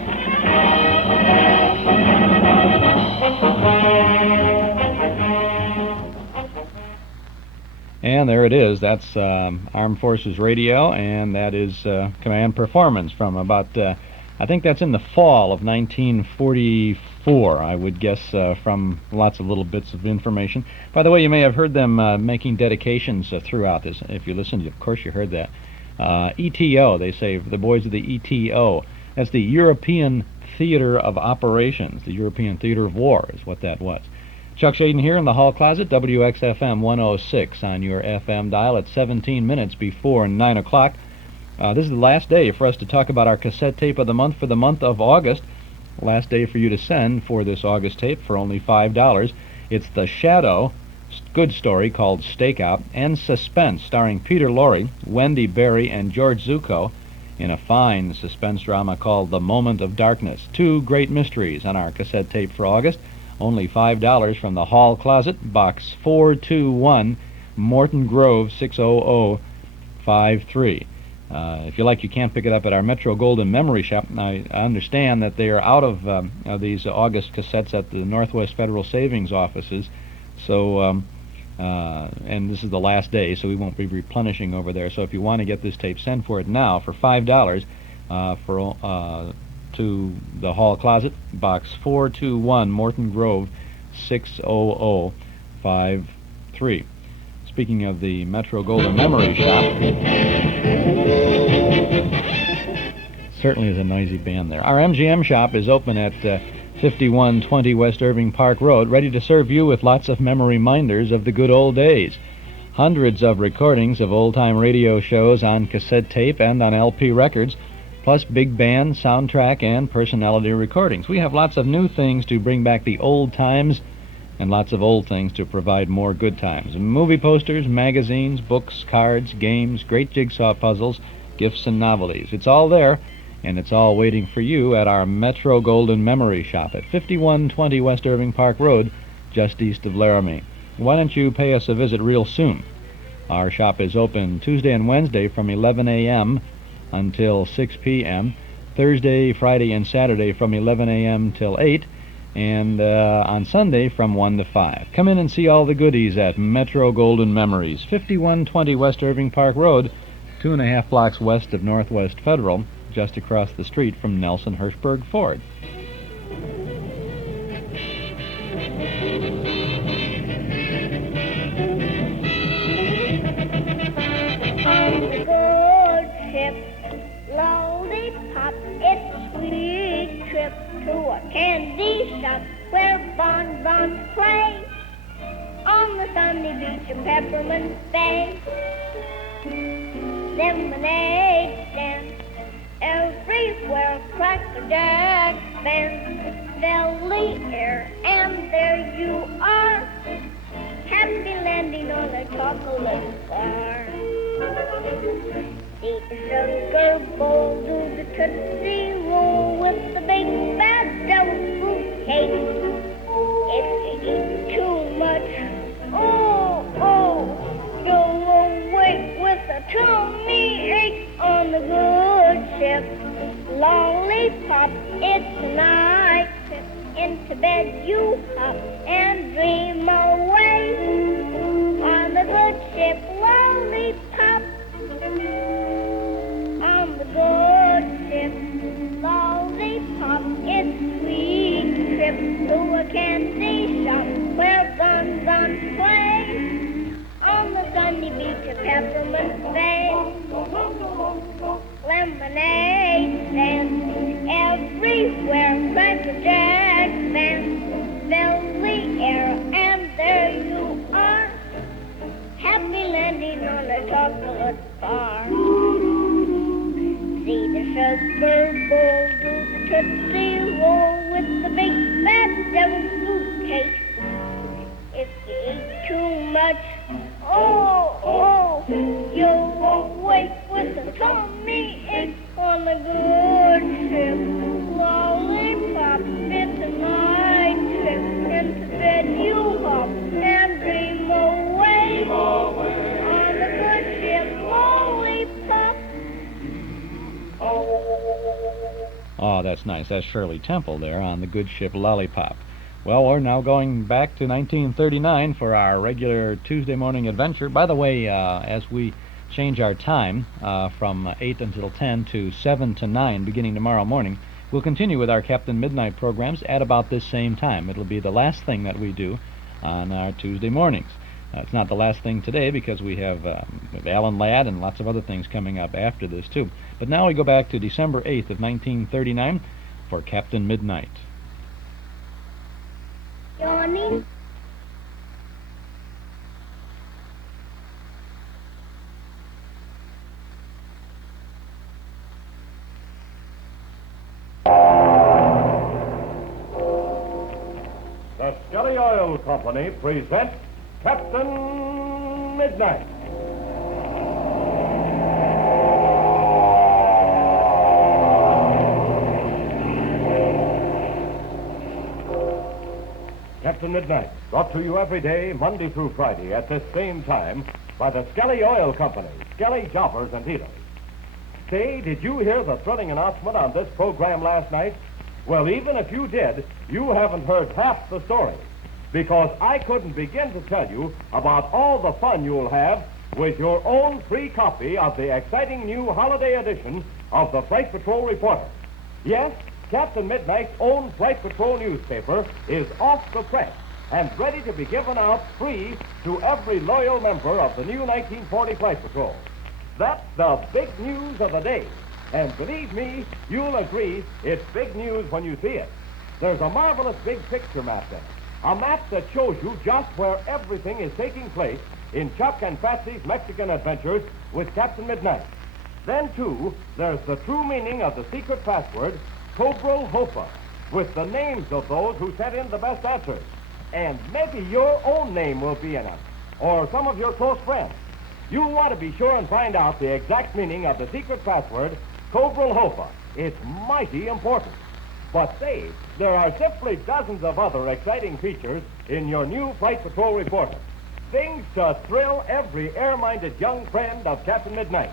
And there it is. That's Armed Forces Radio, and that is Command Performance from about, I think that's in the fall of 1944, I would guess, from lots of little bits of information. By the way, you may have heard them making dedications throughout this. If you listened, of course you heard that. ETO, they say, the boys of the ETO. That's the European Theater of Operations. The European Theater of War is what that was. Chuck Schaden here in the hall closet, WXFM 106 on your FM dial at 17 minutes before 9 o'clock. This is the last day for us to talk about our cassette tape of the month for the month of August. Last day for you to send for this August tape for only $5. It's The Shadow, good story called Stakeout, and Suspense, starring Peter Lorre, Wendy Berry, and George Zucco in a fine suspense drama called The Moment of Darkness. Two great mysteries on our cassette tape for August. Only $5 from the hall closet, box 421, Morton Grove, 60053. If you like, you can't pick it up at our Metro Golden Memory Shop. I understand that they are out of these August cassettes at the Northwest Federal Savings offices. So, and this is the last day, so we won't be replenishing over there. So if you want to get this tape, send for it now for $5 to the hall closet, box 421, Morton Grove, 60053. Speaking of the Metro Golden Memory Shop, certainly is a noisy band there. Our MGM shop is open at 5120 West Irving Park Road, ready to serve you with lots of memory minders of the good old days. Hundreds of recordings of old-time radio shows on cassette tape and on LP records, plus big band, soundtrack, and personality recordings. We have lots of new things to bring back the old times and lots of old things to provide more good times. Movie posters, magazines, books, cards, games, great jigsaw puzzles, gifts and novelties. It's all there, and it's all waiting for you at our Metro Golden Memory Shop at 5120 West Irving Park Road, just east of Laramie. Why don't you pay us a visit real soon? Our shop is open Tuesday and Wednesday from 11 a.m. until 6 p.m., Thursday, Friday, and Saturday from 11 a.m. till 8, and on Sunday from 1 to 5. Come in and see all the goodies at Metro Golden Memories, 5120 West Irving Park Road, 2.5 blocks west of Northwest Federal, just across the street from Nelson Hirschberg Ford. Lollypop, it's a sweet trip to a candy shop where bonbons play on the sunny beach of Peppermint Bay. Lemonade stand everywhere, Cracker Jack fans fill the air, and there you are, happy landing on a chocolate bar. Eat the sugar bowl, do the Tootsie Roll with the big bad devil fruit cake. If you eat too much, you'll awake with a tummy ache on the good ship. Lollipop, it's a night trip. Into bed you hop and dream away on the good ship. Lollipop, on the good ship. Lollipop, it's a sweet trip to a candy shop where bonbons play on the sunny beach of Peppermint Bay. Lemonade stands everywhere, Cracker Jack fans fill the air, and there you are, happy landing on a chocolate bar. See the shepherd boy do the tootsie roll with the big fat devil fruitcake. If you eat too much, you'll wake with a tummy ache on the good ship. Lollipop, it's a night trip. Into bed you hop and dream away. On the good ship, Lollipop. Oh, that's nice. That's Shirley Temple there on the good ship Lollipop. Well, we're now going back to 1939 for our regular Tuesday morning adventure. By the way, as we change our time from 8 until 10 to 7 to 9 beginning tomorrow morning, we'll continue with our Captain Midnight programs at about this same time. It'll be the last thing that we do on our Tuesday mornings. It's not the last thing today because we have Allan Ladd and lots of other things coming up after this, too. But now we go back to December 8th of 1939 for Captain Midnight. Yawning. The Skelly Oil Company presents Captain Midnight. Captain Midnight, brought to you every day, Monday through Friday, at this same time, by the Skelly Oil Company, Skelly Jobbers and Dealers. Say, did you hear the thrilling announcement on this program last night? Well, even if you did, you haven't heard half the story, because I couldn't begin to tell you about all the fun you'll have with your own free copy of the exciting new holiday edition of the Freight Patrol Reporter. Yes, Captain Midnight's own Freight Patrol newspaper is off the press and ready to be given out free to every loyal member of the new 1940 Freight Patrol. That's the big news of the day. And believe me, you'll agree it's big news when you see it. There's a marvelous big picture map there. A map that shows you just where everything is taking place in Chuck and Patsy's Mexican adventures with Captain Midnight. Then, too, there's the true meaning of the secret password, Cobra Hopa, with the names of those who sent in the best answers. And maybe your own name will be in it, or some of your close friends. You'll want to be sure and find out the exact meaning of the secret password, Cobra Hopa. It's mighty important. But say, there are simply dozens of other exciting features in your new Flight Patrol Reporter. Things to thrill every air-minded young friend of Captain Midnight.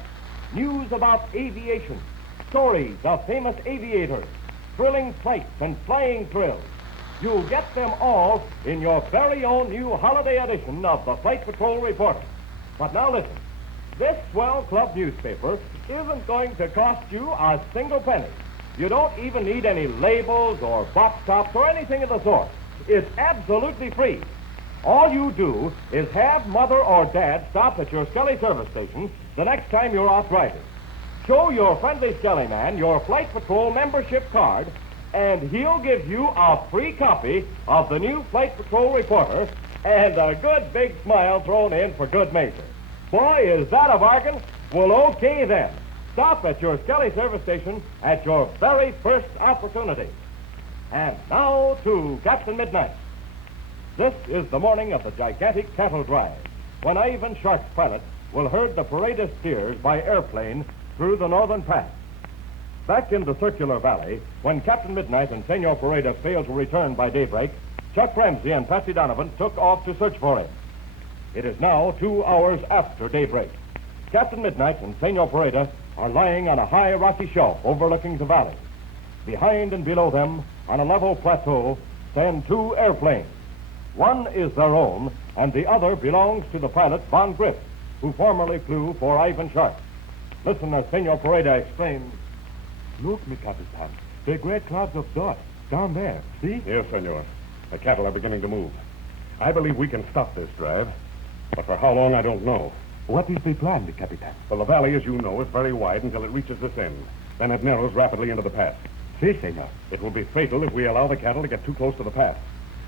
News about aviation, stories of famous aviators, thrilling flights and flying thrills. You'll get them all in your very own new holiday edition of the Flight Patrol Reporter. But now listen, this swell club newspaper isn't going to cost you a single penny. You don't even need any labels or box tops or anything of the sort. It's absolutely free. All you do is have Mother or Dad stop at your Skelly service station the next time you're off driving. Show your friendly Skelly man your Flight Patrol membership card, and he'll give you a free copy of the new Flight Patrol Reporter and a good big smile thrown in for good measure. Boy, is that a bargain? Well, okay then. Stop at your Skelly service station at your very first opportunity. And now to Captain Midnight. This is the morning of the gigantic cattle drive, when Ivan Shark's pilot will herd the parade of steers by airplane through the northern pass. Back in the circular valley, when Captain Midnight and Senor Pareda failed to return by daybreak, Chuck Ramsey and Patsy Donovan took off to search for him. It is now 2 hours after daybreak. Captain Midnight and Senor Pareda are lying on a high rocky shelf overlooking the valley. Behind and below them, on a level plateau, stand 2 airplanes. One is their own, and the other belongs to the pilot, Von Griff, who formerly flew for Ivan Shark. Listen as Senor Pareda explains. Look, mi Capitan, the great clouds of dust down there, see? Yes, senor. The cattle are beginning to move. I believe we can stop this drive, but for how long, I don't know. What is the plan, mi Capitan? Well, the valley, as you know, is very wide until it reaches this end. Then it narrows rapidly into the pass. Si, senor. It will be fatal if we allow the cattle to get too close to the pass.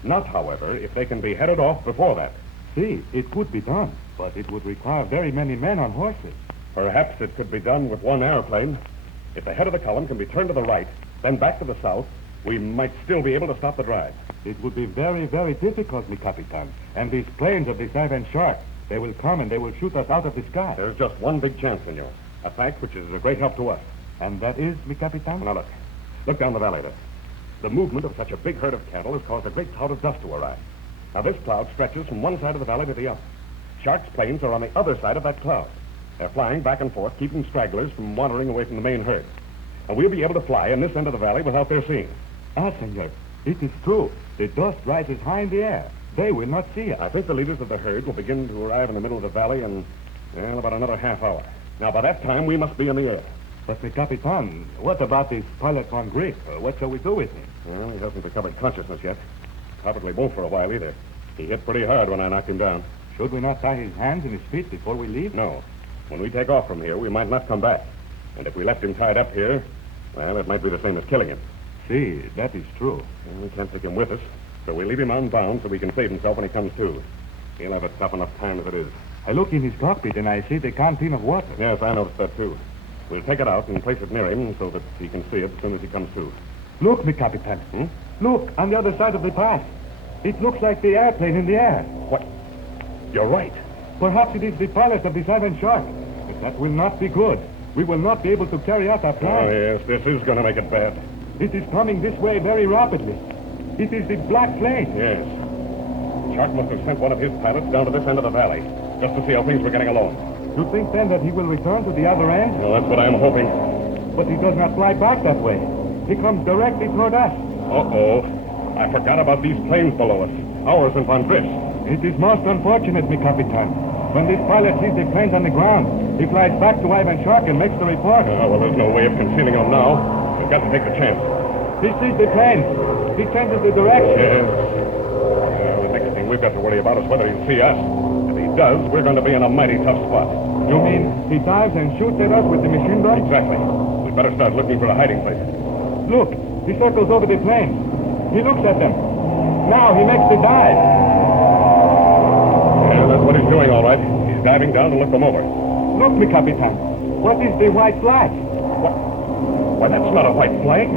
Not, however, if they can be headed off before that. Si, it could be done, but it would require very many men on horses. Perhaps it could be done with one airplane. If the head of the column can be turned to the right, then back to the south, we might still be able to stop the drive. It would be very, very difficult, mi Capitan. And these planes of this Ivan Shark, they will come and they will shoot us out of the sky. There's just one big chance, senor. A fact which is a great help to us. And that is, mi Capitan? Now look. Look down the valley there. The movement of such a big herd of cattle has caused a great cloud of dust to arise. Now this cloud stretches from one side of the valley to the other. Shark's planes are on the other side of that cloud. They're flying back and forth, keeping stragglers from wandering away from the main herd. And we'll be able to fly in this end of the valley without their seeing us. Ah, senor, it is true. The dust rises high in the air. They will not see us. I think the leaders of the herd will begin to arrive in the middle of the valley in, well, about another half hour. Now, by that time, we must be in the air. But, mi Capitan, what about this pilot von Grief? What shall we do with him? Well, he hasn't recovered consciousness yet. Probably won't for a while either. He hit pretty hard when I knocked him down. Should we not tie his hands and his feet before we leave? No. When we take off from here, we might not come back. And if we left him tied up here, well, it might be the same as killing him. See, that is true. Well, we can't take him with us, so we leave him unbound so he can save himself when he comes to. He'll have a tough enough time as it is. I look in his cockpit and I see the canteen of water. Yes, I noticed that too. We'll take it out and place it near him so that he can see it as soon as he comes to. Look, mi Capitan. Look, on the other side of the pass. It looks like the airplane in the air. What? You're right. Perhaps it is the pilot of the Ivan Shark. But that will not be good. We will not be able to carry out our plan. Oh, yes, this is going to make it bad. It is coming this way very rapidly. It is the black plane. Yes. Shark must have sent one of his pilots down to this end of the valley, just to see how things were getting along. You think, then, that he will return to the other end? Well, that's what I'm hoping. But he does not fly back that way. He comes directly toward us. Uh-oh. I forgot about these planes below us. Ours and Von Drift's. It is most unfortunate, mi Capitan. When this pilot sees the planes on the ground, he flies back to Ivan Shark and makes the report. Oh, well, there's no way of concealing him now. We've got to take the chance. He sees the planes. He changes the direction. Yes. Well, the next thing we've got to worry about is whether he'll see us. If he does, we're going to be in a mighty tough spot. You mean he dives and shoots at us with the machine gun? Exactly. We'd better start looking for a hiding place. Look, he circles over the planes. He looks at them. Now he makes the dive. Yeah, that's what he's doing, all right. He's diving down to look them over. Look, mi Capitan. What is the white flag? What? Why, that's not a white flag.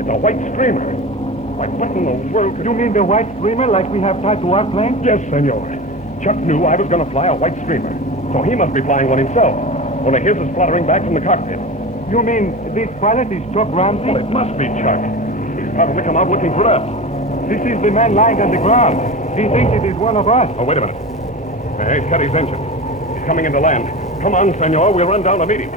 It's a white streamer. Why, what in the world could... You mean the white streamer like we have tied to our plane? Yes, senor. Chuck knew I was going to fly a white streamer, so he must be flying one himself. Only his is fluttering back from the cockpit. You mean this pilot is Chuck Ramsey? Well, it must be Chuck. He's probably come out looking for us. This is the man lying on the ground. He thinks it is one of us. Oh, wait a minute. He's cut his engine. He's coming into land. Come on, senor. We'll run down to meet him.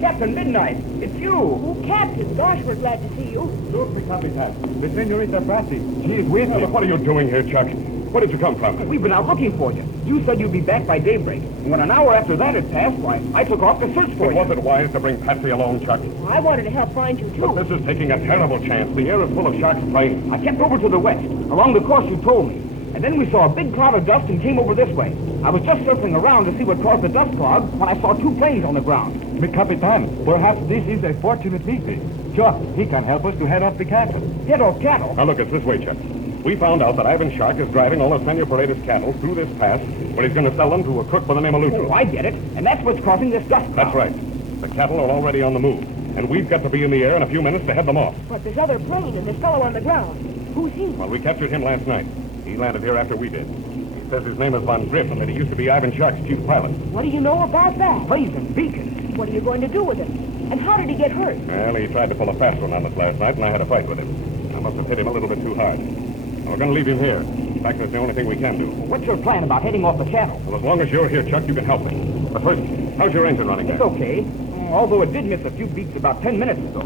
Captain Midnight, it's you. Oh, Captain, gosh, we're glad to see you. Look, mi Capitan. The Senorita Patsy. She is with you. What are you doing here, Chuck? Where did you come from? We've been out looking for you. You said you'd be back by daybreak. And when an hour after that had passed, why, I took off to search for you. Was it wise to bring Patsy along, Chuck? I wanted to help find you, too. But this is taking a terrible chance. The air is full of Shark's planes. I kept over to the west, along the course you told me. And then we saw a big cloud of dust and came over this way. I was just circling around to see what caused the dust cloud when I saw two planes on the ground. Mi Capitan, perhaps this is a fortunate meeting. Chuck, he can help us to head off the cattle. Head off cattle? Now look, it's this way, Chuck. We found out that Ivan Shark is driving all of Senor Paredes' cattle through this pass, where he's going to sell them to a crook by the name of Lucho. Oh, I get it. And that's what's causing this dust cloud. That's right. The cattle are already on the move, and we've got to be in the air in a few minutes to head them off. But this other plane and this fellow on the ground, who's he? Well, we captured him last night. He landed here after we did. He says his name is Von Drift and that he used to be Ivan Shark's chief pilot. What do you know about that? Blazing beacons. What are you going to do with him? And how did he get hurt? Well, he tried to pull a fast one on us last night, and I had a fight with him. I must have hit him a little bit too hard. Now, we're going to leave him here. In fact, that's the only thing we can do. What's your plan about heading off the cattle? Well, as long as you're here, Chuck, you can help me. But first, how's your engine running? It's okay. Although it did miss a few beats about 10 minutes ago.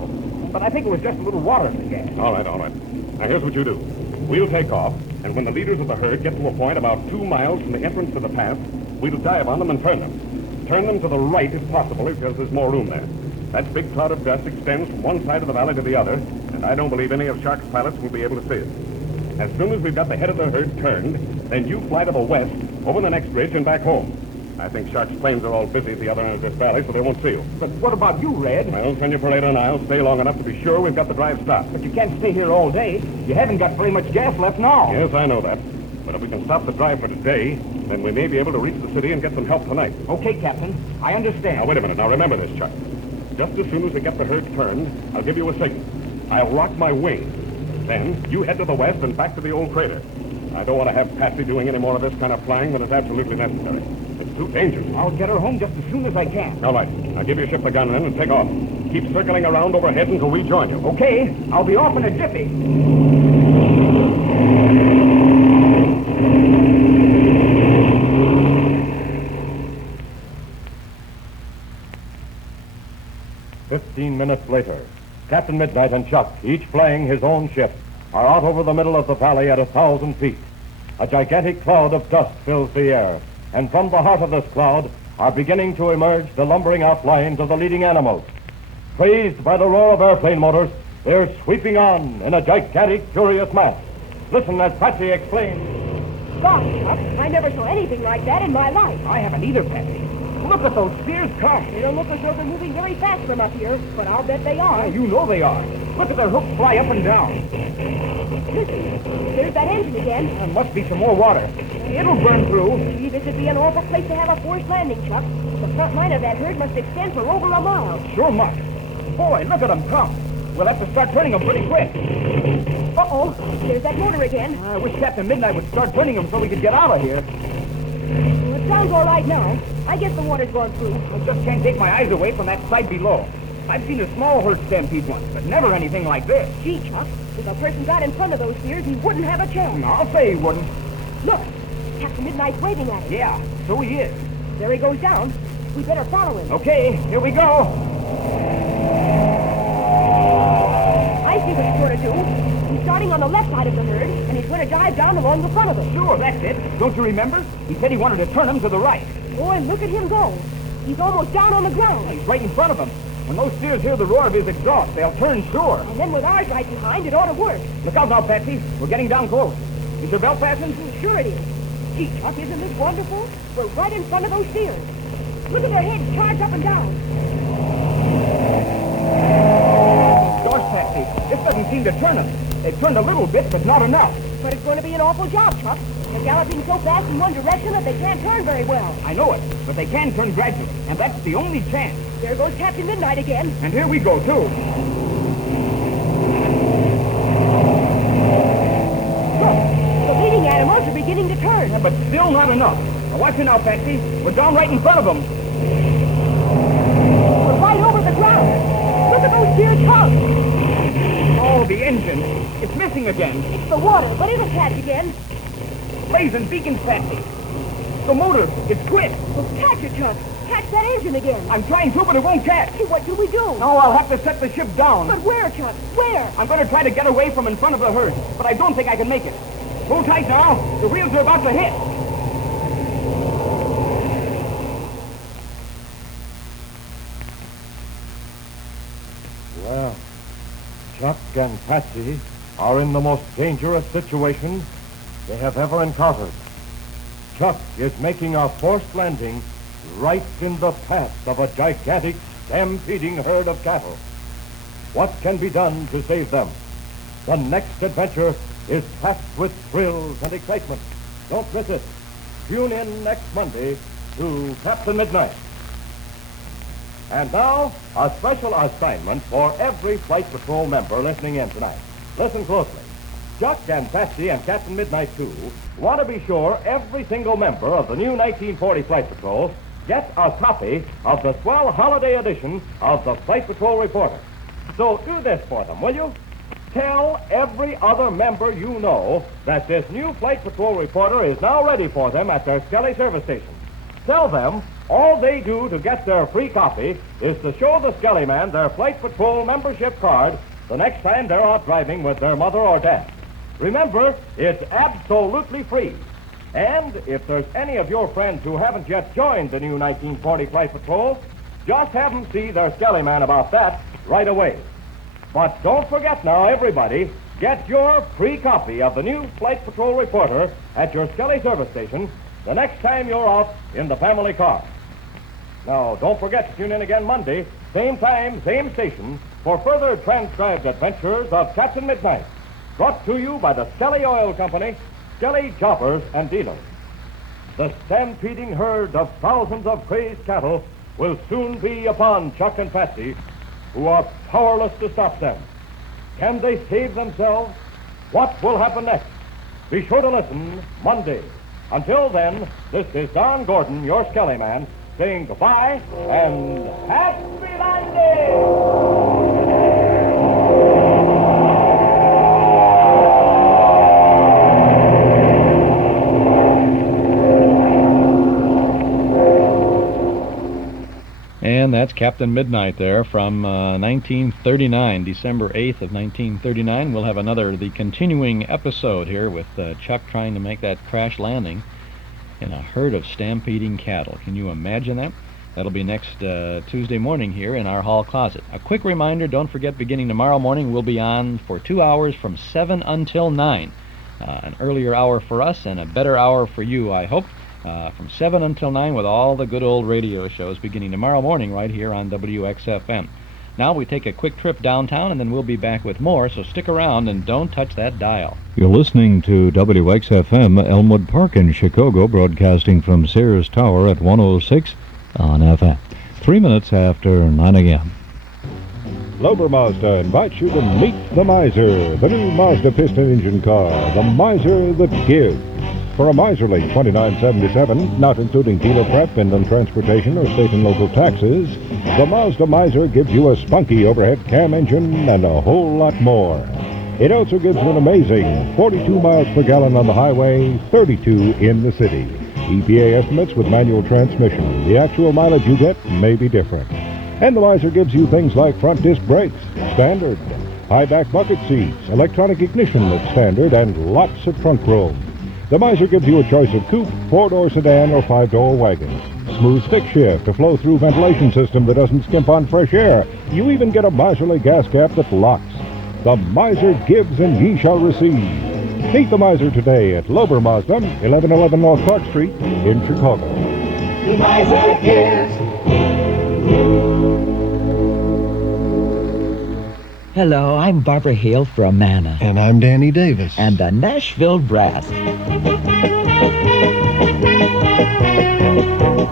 But I think it was just a little water in the gas. All right, all right. Now, here's what you do. We'll take off, and when the leaders of the herd get to a point about 2 miles from the entrance to the pass, we'll dive on them and turn them. Turn them to the right if possible, because there's more room there. That big cloud of dust extends from one side of the valley to the other, and I don't believe any of Shark's pilots will be able to see it. As soon as we've got the head of the herd turned, then you fly to the west, over the next ridge, and back home. I think Shark's planes are all busy at the other end of this valley, so they won't see you. But what about you, Red? Well, Senorita and I'll stay long enough to be sure we've got the drive stopped. But you can't stay here all day. You haven't got very much gas left now. Yes, I know that. But if we can stop the drive for today, then we may be able to reach the city and get some help tonight. Okay, Captain. I understand. Now, wait a minute. Now, remember this, Chuck. Just as soon as we get the herd turned, I'll give you a signal. I'll rock my wings. Then you head to the west and back to the old crater. I don't want to have Patsy doing any more of this kind of flying than is absolutely necessary. It's too dangerous. I'll get her home just as soon as I can. All right. I'll give you a ship the gun then and take off. Keep circling around overhead until we join you. Okay. I'll be off in a jiffy. 15 minutes later, Captain Midnight and Chuck, each flying his own ship, are out over the middle of the valley at 1,000 feet. A gigantic cloud of dust fills the air, and from the heart of this cloud are beginning to emerge the lumbering outlines of the leading animals. Praised by the roar of airplane motors, they're sweeping on in a gigantic, furious mass. Listen as Patsy explains. Gosh, Chuck, I never saw anything like that in my life. I haven't either, Patsy. Look at those steers come. They don't look as though they're moving very fast from up here, but I'll bet they are. Yeah, you know they are. Look at their hooks fly up and down. Listen, there's that engine again. There must be some more water. It'll burn through. Gee, this would be an awful place to have a forced landing, Chuck. The front line of that herd must extend for over a mile. Sure must. Boy, look at them come. We'll have to start turning them pretty quick. Uh-oh, there's that motor again. I wish Captain Midnight would start burning them so we could get out of here. Well, it sounds all right now. I guess the water's gone through. I just can't take my eyes away from that sight below. I've seen a small herd stampede once, but never anything like this. Gee, Chuck, if a person got in front of those steers, he wouldn't have a chance. I'll say he wouldn't. Look, Captain Midnight's waving at us. Yeah, so he is. There he goes down. We better follow him. Okay, here we go. I see what he's going to do. He's starting on the left side of the herd, and he's going to dive down along the front of us. Sure, that's it. Don't you remember? He said he wanted to turn him to the right. Boy, look at him go. He's almost down on the ground. He's right in front of him. When those steers hear the roar of his exhaust, they'll turn sure. And then with ours right behind, it ought to work. Look out now, Patsy. We're getting down close. Is your belt fastened? Sure it is. Gee, Chuck, isn't this wonderful? We're right in front of those steers. Look at their heads charged up and down. Gosh, Patsy, this doesn't seem to turn them. They've turned a little bit, but not enough. But it's going to be an awful job, Chuck. They're galloping so fast in one direction that they can't turn very well. I know it, but they can turn gradually, and that's the only chance. There goes Captain Midnight again. And here we go, too. Look, the leading animals are beginning to turn. Yeah, but still not enough. Now watch it now, Patsy. We're down right in front of them. We're right over the ground. Look at those steers come. Oh, the engine. It's missing again. It's the water, but it'll catch again. Blazing beacons, Patsy. The motor, it's quit. Well, catch it, Chuck. Catch that engine again. I'm trying to, but it won't catch. Hey, what do we do? No, I'll have to set the ship down. But where, Chuck? Where? I'm going to try to get away from in front of the herd, but I don't think I can make it. Hold tight now. The wheels are about to hit. Well, Chuck and Patsy are in the most dangerous situation they have ever encountered. Chuck is making a forced landing right in the path of a gigantic, stampeding herd of cattle. What can be done to save them? The next adventure is packed with thrills and excitement. Don't miss it. Tune in next Monday to Captain Midnight. And now, a special assignment for every Flight Patrol member listening in tonight. Listen closely. Chuck and Patsy and Captain Midnight, too, want to be sure every single member of the new 1940 Flight Patrol gets a copy of the swell holiday edition of the Flight Patrol Reporter. So do this for them, will you? Tell every other member you know that this new Flight Patrol Reporter is now ready for them at their Skelly service station. Tell them all they do to get their free copy is to show the Skelly man their Flight Patrol membership card the next time they're out driving with their mother or dad. Remember, it's absolutely free. And if there's any of your friends who haven't yet joined the new 1940 Flight Patrol, just have them see their Skelly man about that right away. But don't forget now, everybody, get your free copy of the new Flight Patrol Reporter at your Skelly service station the next time you're out in the family car. Now, don't forget to tune in again Monday, same time, same station, for further transcribed adventures of Captain Midnight, brought to you by the Skelly Oil Company, Skelly Jobbers and Dealers. The stampeding herd of thousands of crazed cattle will soon be upon Chuck and Patsy, who are powerless to stop them. Can they save themselves? What will happen next? Be sure to listen Monday. Until then, this is Don Gordon, your Skelly man, saying goodbye and happy landing! And that's Captain Midnight there from 1939, December 8th of 1939. We'll have the continuing episode here with Chuck trying to make that crash landing in a herd of stampeding cattle. Can you imagine that? That'll be next Tuesday morning here in our hall closet. A quick reminder, don't forget, beginning tomorrow morning, we'll be on for 2 hours from 7 until 9. An earlier hour for us and a better hour for you, I hope. From 7 until 9 with all the good old radio shows beginning tomorrow morning right here on WXFM. Now we take a quick trip downtown and then we'll be back with more, so stick around and don't touch that dial. You're listening to WXFM Elmwood Park in Chicago, broadcasting from Sears Tower at 106 on FM. 3 minutes after 9 a.m. Lober Mazda invites you to meet the Miser, the new Mazda piston engine car, the Miser that gives. For a miserly $29.77, not including dealer prep, inland transportation, or state and local taxes, the Mazda Miser gives you a spunky overhead cam engine and a whole lot more. It also gives you an amazing 42 miles per gallon on the highway, 32 in the city. EPA estimates with manual transmission. The actual mileage you get may be different. And the Miser gives you things like front disc brakes, standard, high back bucket seats, electronic ignition that's standard, and lots of trunk room. The Miser gives you a choice of coupe, 4-door sedan, or 5-door wagon. Smooth stick shift, a flow-through ventilation system that doesn't skimp on fresh air. You even get a miserly gas cap that locks. The Miser gives and ye shall receive. Meet the Miser today at Lober Mazda, 1111 North Clark Street in Chicago. The Miser gives. Hello, I'm Barbara Hale for Amana. And I'm Danny Davis. And the Nashville Brass.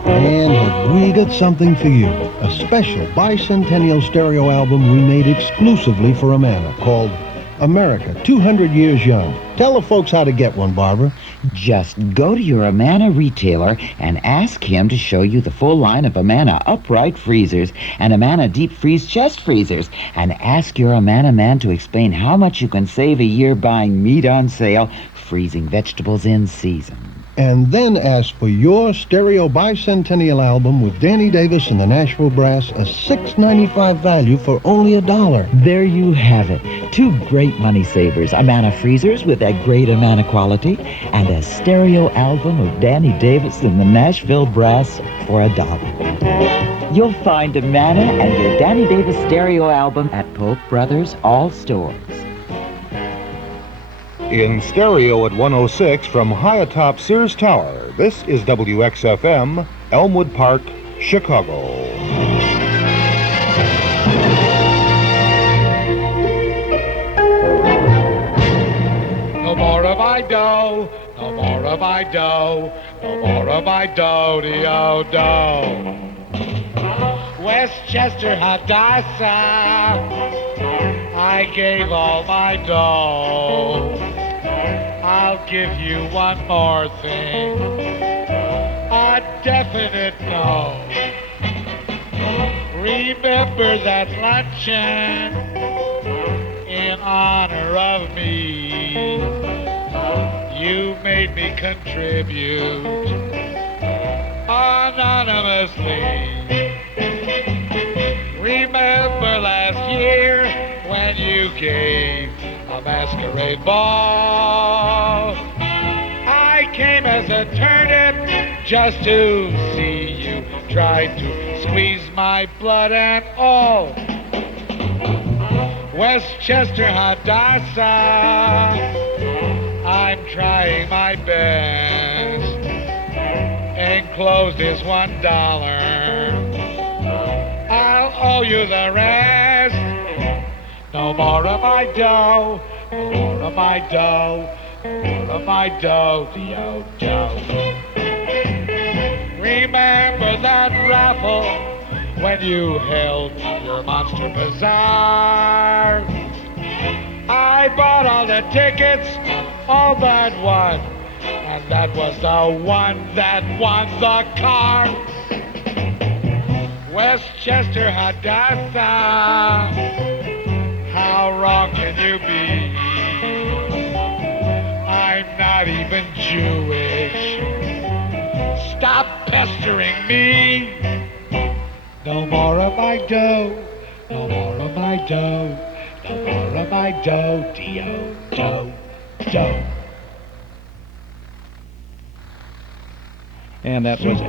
And have we got something for you. A special bicentennial stereo album we made exclusively for Amana called America, 200 Years Young. Tell the folks how to get one, Barbara. Just go to your Amana retailer and ask him to show you the full line of Amana upright freezers and Amana deep freeze chest freezers, and ask your Amana man to explain how much you can save a year buying meat on sale, freezing vegetables in season. And then ask for your stereo bicentennial album with Danny Davis and the Nashville Brass, a $6.95 value for only $1. There you have it. Two great money savers. Amana freezers with that great Amana quality, and a stereo album of Danny Davis and the Nashville Brass for $1. You'll find Amana and your Danny Davis stereo album at Polk Brothers all stores. In stereo at 106 from high atop Sears Tower, this is WXFM, Elmwood Park, Chicago. No more of I do, no more of I do, no more of I do-de-o-do. Westchester, Hadassah, I gave all my dough. I'll give you one more thing, a definite no. Remember that luncheon in honor of me. You made me contribute anonymously. Remember last year when you gave a masquerade ball? I came as a turnip just to see you. Tried to squeeze my blood and all. Westchester, Hadassah, I'm trying my best. enclosed is $1. I'll owe you the rest. No more of my dough, no more of my dough, no more of my dough, D-O-Dough. Remember that raffle when you held your monster bazaar? I bought all the tickets, all but one, and that was the one that won the car. Westchester, Hadassah, how wrong can you be? I'm not even Jewish. Stop pestering me. No more of my dough, no more of my dough, no more of my dough, D-O-Dough, dough. And that was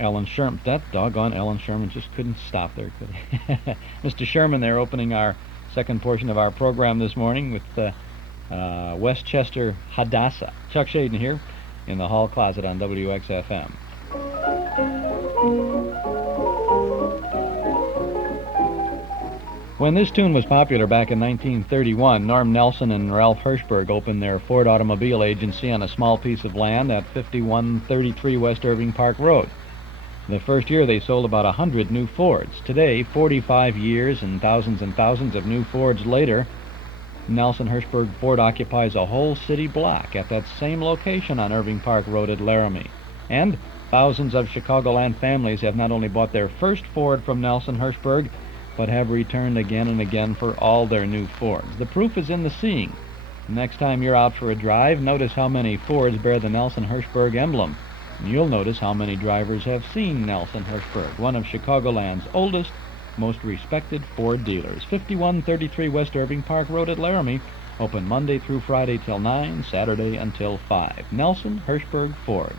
Allan Sherman. That doggone Allan Sherman just couldn't stop there, could he? Mr. Sherman there opening our second portion of our program this morning with Westchester Hadassah. Chuck Schaden here in the hall closet on WXFM. When this tune was popular back in 1931, Norm Nelson and Ralph Hirschberg opened their Ford automobile agency on a small piece of land at 5133 West Irving Park Road. The first year they sold about 100 new Fords. Today, 45 years and thousands of new Fords later, Nelson Hirschberg Ford occupies a whole city block at that same location on Irving Park Road at Laramie. And thousands of Chicagoland families have not only bought their first Ford from Nelson Hirschberg, but have returned again and again for all their new Fords. The proof is in the seeing. Next time you're out for a drive, notice how many Fords bear the Nelson Hirschberg emblem. And you'll notice how many drivers have seen Nelson Hirschberg, one of Chicagoland's oldest, most respected Ford dealers. 5133 West Irving Park Road at Laramie, open Monday through Friday till 9, Saturday until 5. Nelson Hirschberg Ford.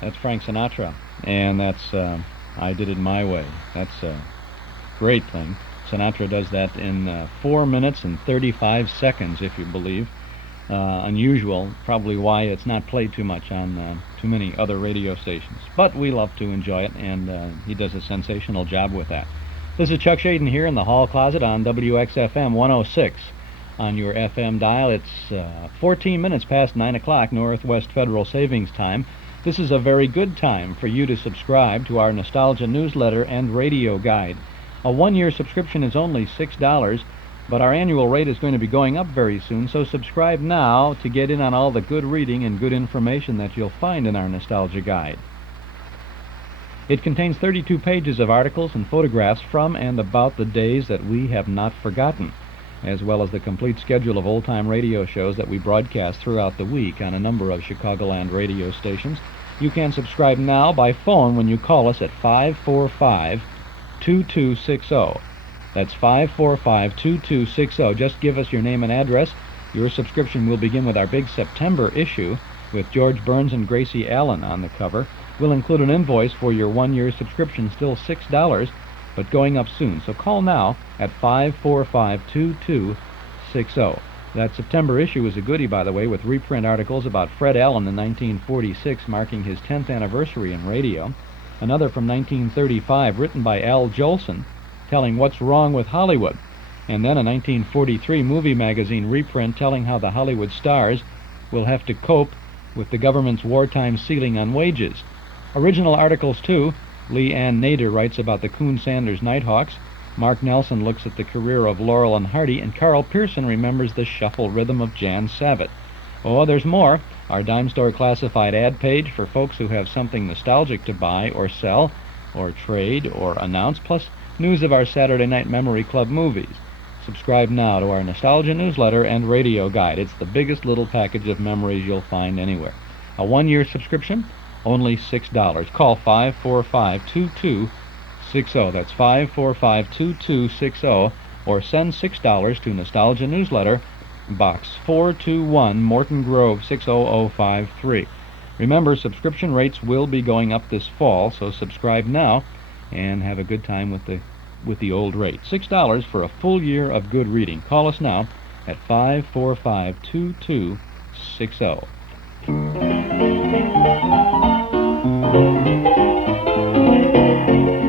That's Frank Sinatra, and that's I Did It My Way. That's a great thing. Sinatra does that in 4 minutes and 35 seconds, if you believe. Unusual, probably why it's not played too much on too many other radio stations. But we love to enjoy it, and he does a sensational job with that. This is Chuck Schaden here in the hall closet on WXFM 106. On your FM dial, it's 14 minutes past 9 o'clock Northwest Federal Savings Time. This is a very good time for you to subscribe to our Nostalgia newsletter and radio guide. A one-year subscription is only $6, but our annual rate is going to be going up very soon, so subscribe now to get in on all the good reading and good information that you'll find in our Nostalgia guide. It contains 32 pages of articles and photographs from and about the days that we have not forgotten, as well as the complete schedule of old-time radio shows that we broadcast throughout the week on a number of Chicagoland radio stations. You can subscribe now by phone when you call us at 545-2260. That's 545-2260. Just give us your name and address. Your subscription will begin with our big September issue with George Burns and Gracie Allan on the cover. We'll include an invoice for your one-year subscription, still $6, but going up soon. So call now at 545-2260. That September issue is a goodie, by the way, with reprint articles about Fred Allen in 1946, marking his 10th anniversary in radio. Another from 1935, written by Al Jolson, telling what's wrong with Hollywood. And then a 1943 movie magazine reprint telling how the Hollywood stars will have to cope with the government's wartime ceiling on wages. Original articles, too. Lee Ann Nader writes about the Coon Sanders Nighthawks. Mark Nelson looks at the career of Laurel and Hardy, and Carl Pearson remembers the shuffle rhythm of Jan Savitt. Oh, there's more. Our dime store classified ad page for folks who have something nostalgic to buy or sell or trade or announce, plus news of our Saturday Night Memory Club movies. Subscribe now to our Nostalgia newsletter and radio guide. It's the biggest little package of memories you'll find anywhere. A one-year subscription, only $6. Call 545-2260. That's 545-2260. Or send $6 to Nostalgia Newsletter, Box 421, Morton Grove 60053. Remember, subscription rates will be going up this fall, so subscribe now and have a good time with the old rate. $6 for a full year of good reading. Call us now at 545-2260.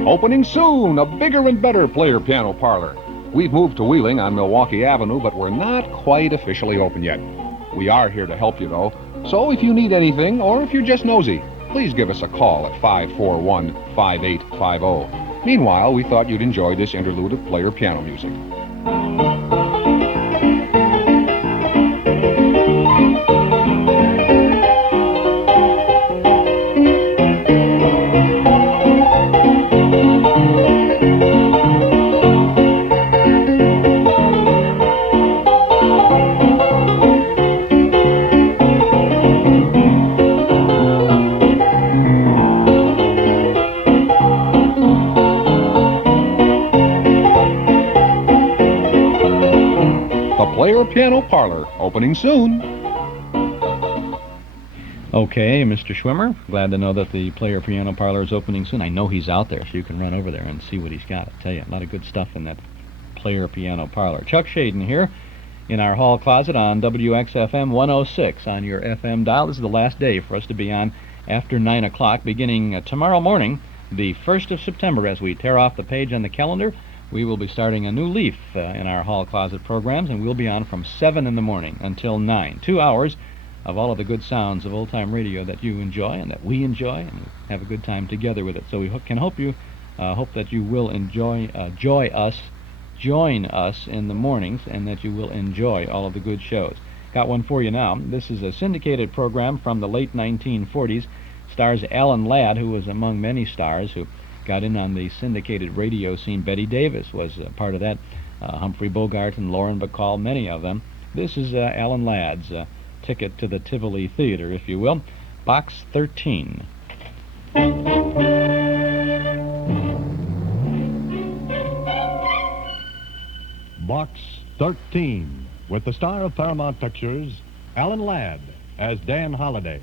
Opening soon, a bigger and better player piano parlor. We've moved to Wheeling on Milwaukee Avenue, but we're not quite officially open yet. We are here to help you, though. So if you need anything, or if you're just nosy, please give us a call at 541-5850. Meanwhile, we thought you'd enjoy this interlude of player piano music. Player Piano Parlor, opening soon. Okay, Mr. Schwimmer, glad to know that the Player Piano Parlor is opening soon. I know he's out there, so you can run over there and see what he's got. I tell you, a lot of good stuff in that Player Piano Parlor. Chuck Schaden here in our hall closet on WXFM 106 on your FM dial. This is the last day for us to be on after 9 o'clock, beginning tomorrow morning, the 1st of September. As we tear off the page on the calendar, we will be starting a new leaf in our hall closet programs, and we'll be on from 7 in the morning until 9. 2 hours of all of the good sounds of old-time radio that you enjoy and that we enjoy, and have a good time together with it. So we can hope that you will join us in the mornings, and that you will enjoy all of the good shows. Got one for you now. This is a syndicated program from the late 1940s. Stars Allan Ladd, who was among many stars who got in on the syndicated radio scene. Betty Davis was part of that. Humphrey Bogart and Lauren Bacall, many of them. This is Allan Ladd's ticket to the Tivoli Theater, if you will. Box 13. Box 13, with the star of Paramount Pictures, Allan Ladd, as Dan Holliday.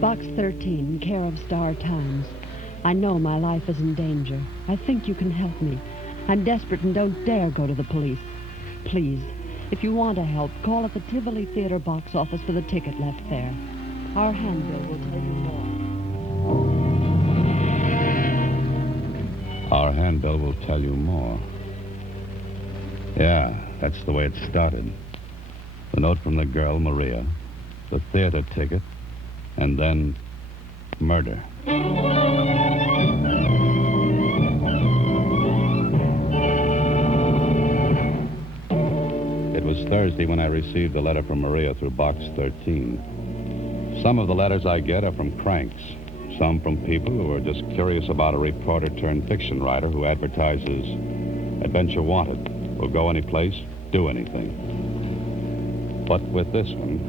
Box 13, care of Star Times. I know my life is in danger. I think you can help me. I'm desperate and don't dare go to the police. Please, if you want to help, call at the Tivoli Theater box office for the ticket left there. Our handbill will tell you more. Our handbill will tell you more. Yeah, that's the way it started. The note from the girl, Maria, the theater ticket, and then murder. It was Thursday when I received the letter from Maria through Box 13. Some of the letters I get are from cranks. Some from people who are just curious about a reporter-turned-fiction writer who advertises adventure wanted, will go any place, do anything. But with this one,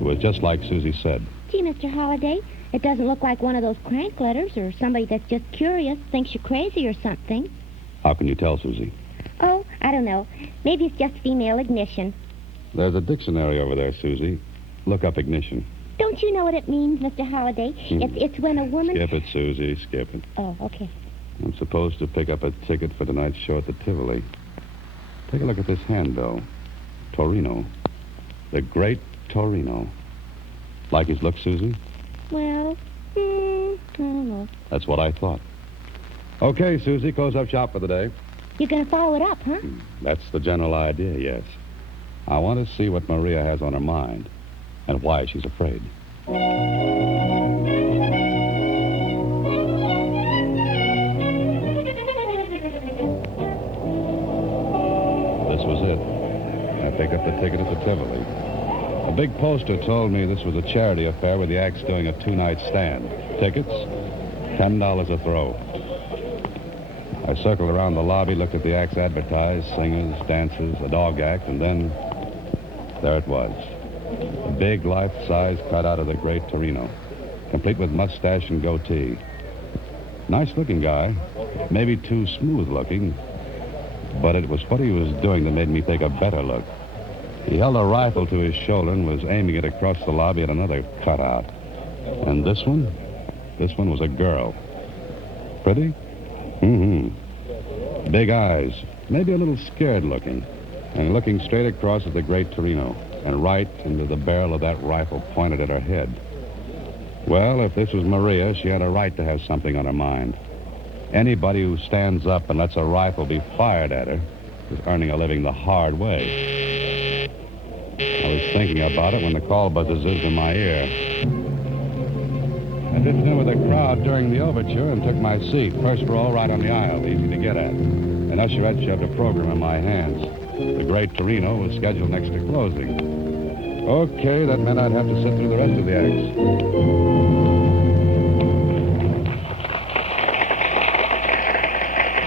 it was just like Susie said. Gee, Mr. Holliday, it doesn't look like one of those crank letters or somebody that's just curious, thinks you're crazy or something. How can you tell, Susie? Oh, I don't know. Maybe it's just female ignition. There's a dictionary over there, Susie. Look up ignition. Don't you know what it means, Mr. Holliday? It's when a woman... Skip it, Susie, skip it. Oh, okay. I'm supposed to pick up a ticket for tonight's show at the Tivoli. Take a look at this handbill. Torino. The great Torino. Like his look, Susie? Well, I don't know. That's what I thought. Okay, Susie, close up shop for the day. You're going to follow it up, huh? That's the general idea, yes. I want to see what Maria has on her mind and why she's afraid. This was it. I picked up the ticket at the Tivoli. A big poster told me this was a charity affair where the act's doing a two-night stand. Tickets, $10 a throw. I circled around the lobby, looked at the acts advertised, singers, dancers, a dog act, and then there it was. A big life-size cutout of the great Torino, complete with mustache and goatee. Nice-looking guy, maybe too smooth-looking, but it was what he was doing that made me take a better look. He held a rifle to his shoulder and was aiming it across the lobby at another cutout. And this one was a girl. Pretty? Mm-hmm. Big eyes, maybe a little scared-looking, and looking straight across at the great Torino, and right into the barrel of that rifle pointed at her head. Well, if this was Maria, she had a right to have something on her mind. Anybody who stands up and lets a rifle be fired at her is earning a living the hard way. I was thinking about it when the call buzzer zizzed in my ear. I dipped in with the crowd during the overture and took my seat, first row right on the aisle, easy to get at. An usherette shoved a program in my hands. The great Torino was scheduled next to closing. Okay, that meant I'd have to sit through the rest of the acts.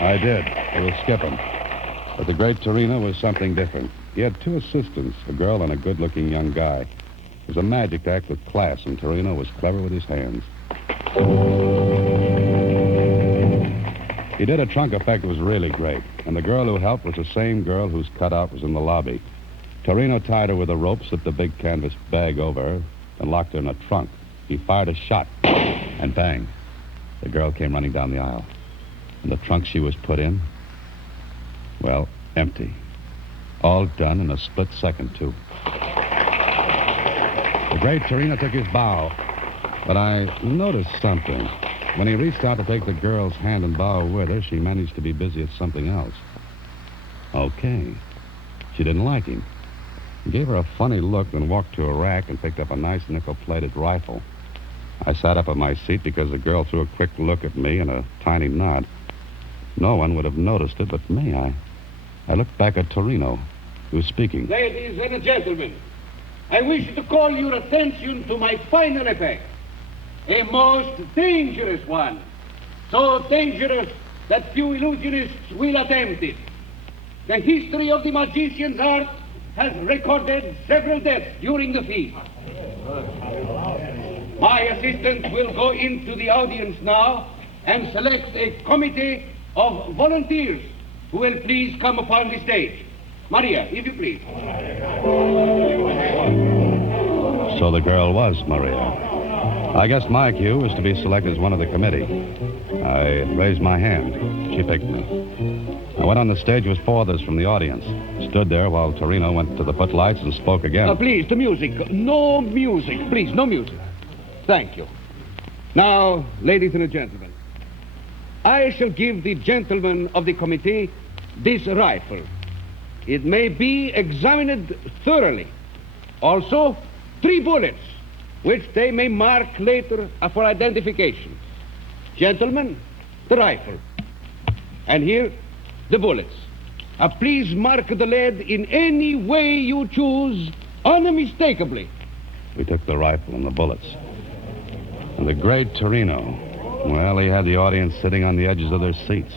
I did. It was skipping. But the great Torino was something different. He had two assistants, a girl and a good-looking young guy. It was a magic act with class, and Torino was clever with his hands. He did a trunk effect that was really great, and the girl who helped was the same girl whose cutout was in the lobby. Torino tied her with a rope, slipped a big canvas bag over her, and locked her in a trunk. He fired a shot, and bang, the girl came running down the aisle. And the trunk she was put in, well, empty. All done in a split second, too. The great Torino took his bow, but I noticed something. When he reached out to take the girl's hand and bow with her, she managed to be busy at something else. Okay. She didn't like him. He gave her a funny look, then walked to a rack and picked up a nice nickel-plated rifle. I sat up in my seat because the girl threw a quick look at me and a tiny nod. No one would have noticed it but me. I looked back at Torino, who was speaking. Ladies and gentlemen, I wish to call your attention to my final effect. A most dangerous one. So dangerous that few illusionists will attempt it. The history of the magician's art has recorded several deaths during the feast. My assistant will go into the audience now and select a committee of volunteers who will please come upon the stage. Maria, if you please. So the girl was Maria. I guess my cue was to be selected as one of the committee. I raised my hand. She picked me. I went on the stage with 4 others from the audience. Stood there while Torino went to the footlights and spoke again. Please, the music. No music. Please, no music. Thank you. Now, ladies and gentlemen, I shall give the gentlemen of the committee this rifle. It may be examined thoroughly. Also, 3 bullets, which they may mark later for identification. Gentlemen, the rifle. And here, the bullets. Please mark the lead in any way you choose, unmistakably. We took the rifle and the bullets. And the great Torino, well, he had the audience sitting on the edges of their seats.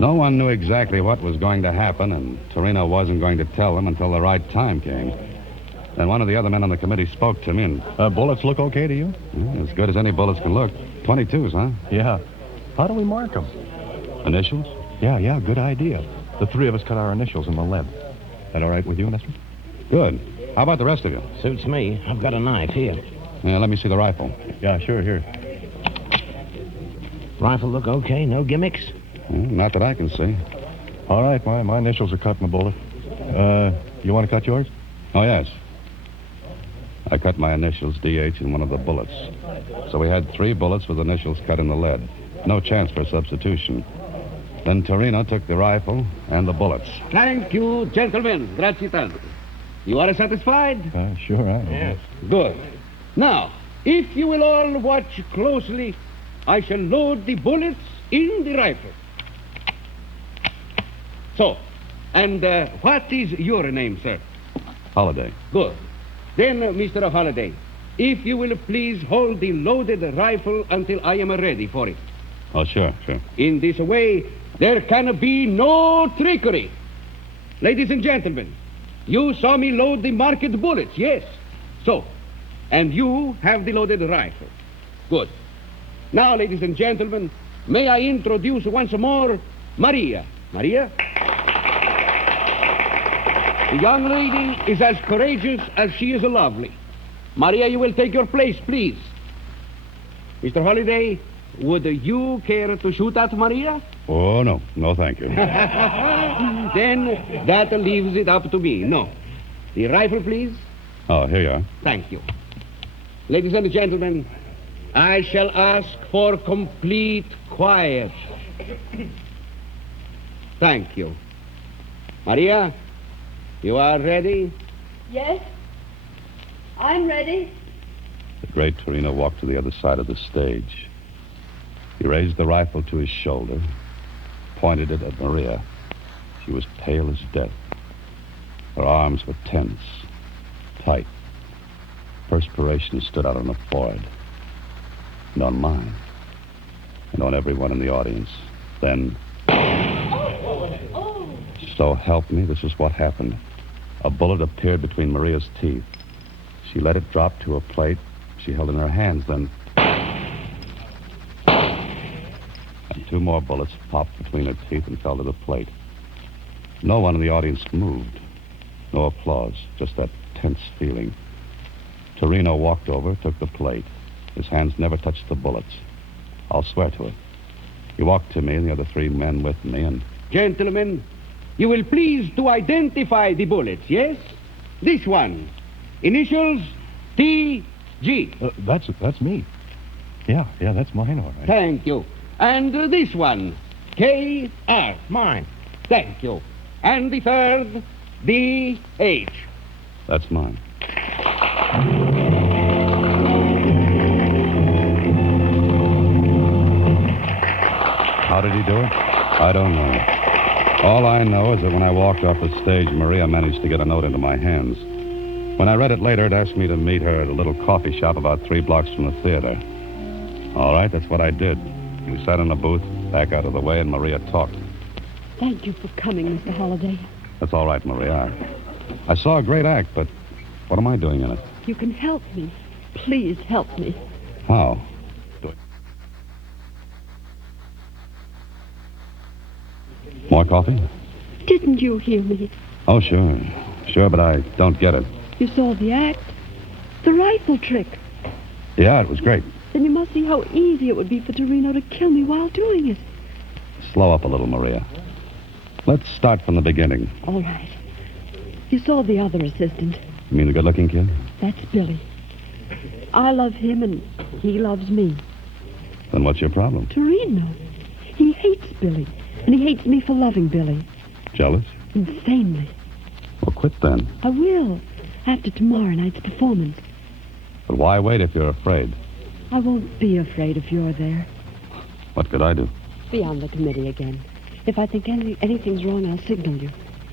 No one knew exactly what was going to happen, and Torino wasn't going to tell them until the right time came. Then one of the other men on the committee spoke to me, and... bullets look okay to you? Yeah, as good as any bullets can look. 22s, huh? Yeah. How do we mark them? Initials? Yeah, good idea. The 3 of us cut our initials in the lead. That all right with you, mister? Good. How about the rest of you? Suits me. I've got a knife here. Yeah, let me see the rifle. Yeah, sure, here. Rifle look okay? No gimmicks? Not that I can see. All right, my initials are cut in the bullet. You want to cut yours? Oh, yes. I cut my initials, DH, in one of the bullets. So we had 3 bullets with initials cut in the lead. No chance for substitution. Then Torino took the rifle and the bullets. Thank you, gentlemen. Grazie tanto. You are satisfied? Sure I am. Yes. Good. Now, if you will all watch closely, I shall load the bullets in the rifle. So, and what is your name, sir? Holiday. Good. Then, Mr. Holiday, if you will please hold the loaded rifle until I am ready for it. Oh, sure. In this way, there can be no trickery. Ladies and gentlemen, you saw me load the marked bullets, yes? So, and you have the loaded rifle. Good. Now, ladies and gentlemen, may I introduce once more Maria. Maria? The young lady is as courageous as she is lovely. Maria, you will take your place, please. Mr. Holiday, would you care to shoot at Maria? Oh, no. No, thank you. Then that leaves it up to me. No. The rifle, please. Oh, here you are. Thank you. Ladies and gentlemen, I shall ask for complete quiet. Thank you. Maria, you are ready? Yes, I'm ready. The great Torino walked to the other side of the stage. He raised the rifle to his shoulder, pointed it at Maria. She was pale as death. Her arms were tense, tight. Perspiration stood out on her forehead, and on mine, and on everyone in the audience. Then, so help me, this is what happened. A bullet appeared between Maria's teeth. She let it drop to a plate she held in her hands, then... And 2 more bullets popped between her teeth and fell to the plate. No one in the audience moved. No applause, just that tense feeling. Torino walked over, took the plate. His hands never touched the bullets. I'll swear to it. He walked to me and the other 3 men with me, and... Gentlemen, you will please to identify the bullets, yes? This one. Initials T.G. That's me. Yeah, that's mine, all right. Thank you. And this one, K.R. Mine. Thank you. And the third, D.H. That's mine. How did he do it? I don't know. All I know is that when I walked off the stage, Maria managed to get a note into my hands. When I read it later, it asked me to meet her at a little coffee shop about 3 blocks from the theater. All right, that's what I did. We sat in a booth, back out of the way, and Maria talked. Thank you for coming, Mr. Holiday. That's all right, Maria. I saw a great act, but what am I doing in it? You can help me. Please help me. How? More coffee? Didn't you hear me? Oh, sure. Sure, but I don't get it. You saw the act. The rifle trick. Yeah, it was great. Then you must see how easy it would be for Torino to kill me while doing it. Slow up a little, Maria. Let's start from the beginning. All right. You saw the other assistant. You mean the good-looking kid? That's Billy. I love him and he loves me. Then what's your problem? Torino. He hates Billy. And he hates me for loving Billy. Jealous? Insanely. Well, quit then. I will. After tomorrow night's performance. But why wait if you're afraid? I won't be afraid if you're there. What could I do? Be on the committee again. If I think anything's wrong, I'll signal you.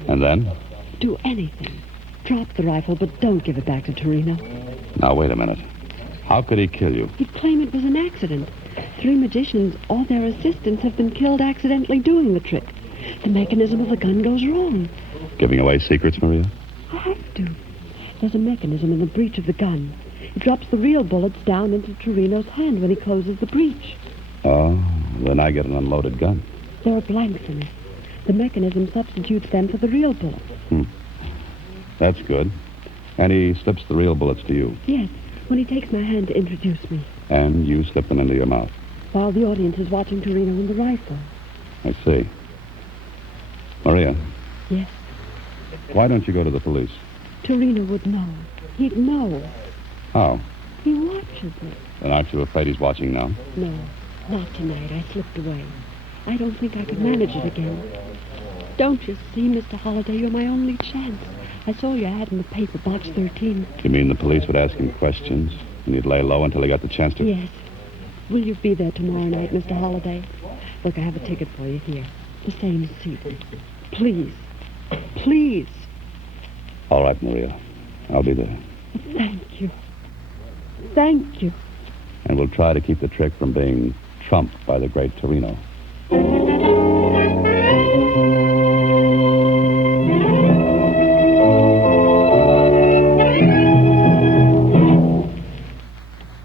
And then? Do anything. Drop the rifle, but don't give it back to Torino. Now, wait a minute. How could he kill you? He'd claim it was an accident. 3 magicians, all their assistants, have been killed accidentally doing the trick. The mechanism of the gun goes wrong. Giving away secrets, Maria? I have to. There's a mechanism in the breech of the gun. It drops the real bullets down into Torino's hand when he closes the breech. Oh, then I get an unloaded gun. There are blanks in it. The mechanism substitutes them for the real bullets. That's good. And he slips the real bullets to you. Yes, when he takes my hand to introduce me. And you slip them into your mouth. While the audience is watching Torino and the rifle. I see. Maria. Yes? Why don't you go to the police? Torino would know. He'd know. How? He watches me. Then aren't you afraid he's watching now? No, not tonight. I slipped away. I don't think I could manage it again. Don't you see, Mr. Holliday, you're my only chance. I saw your ad in the paper, box 13. You mean the police would ask him questions, and he'd lay low until he got the chance to... Yes. Will you be there tomorrow night, Mr. Holliday? Look, I have a ticket for you here. The same seat. Please. Please. All right, Maria. I'll be there. Thank you. Thank you. And we'll try to keep the trick from being trumped by the great Torino.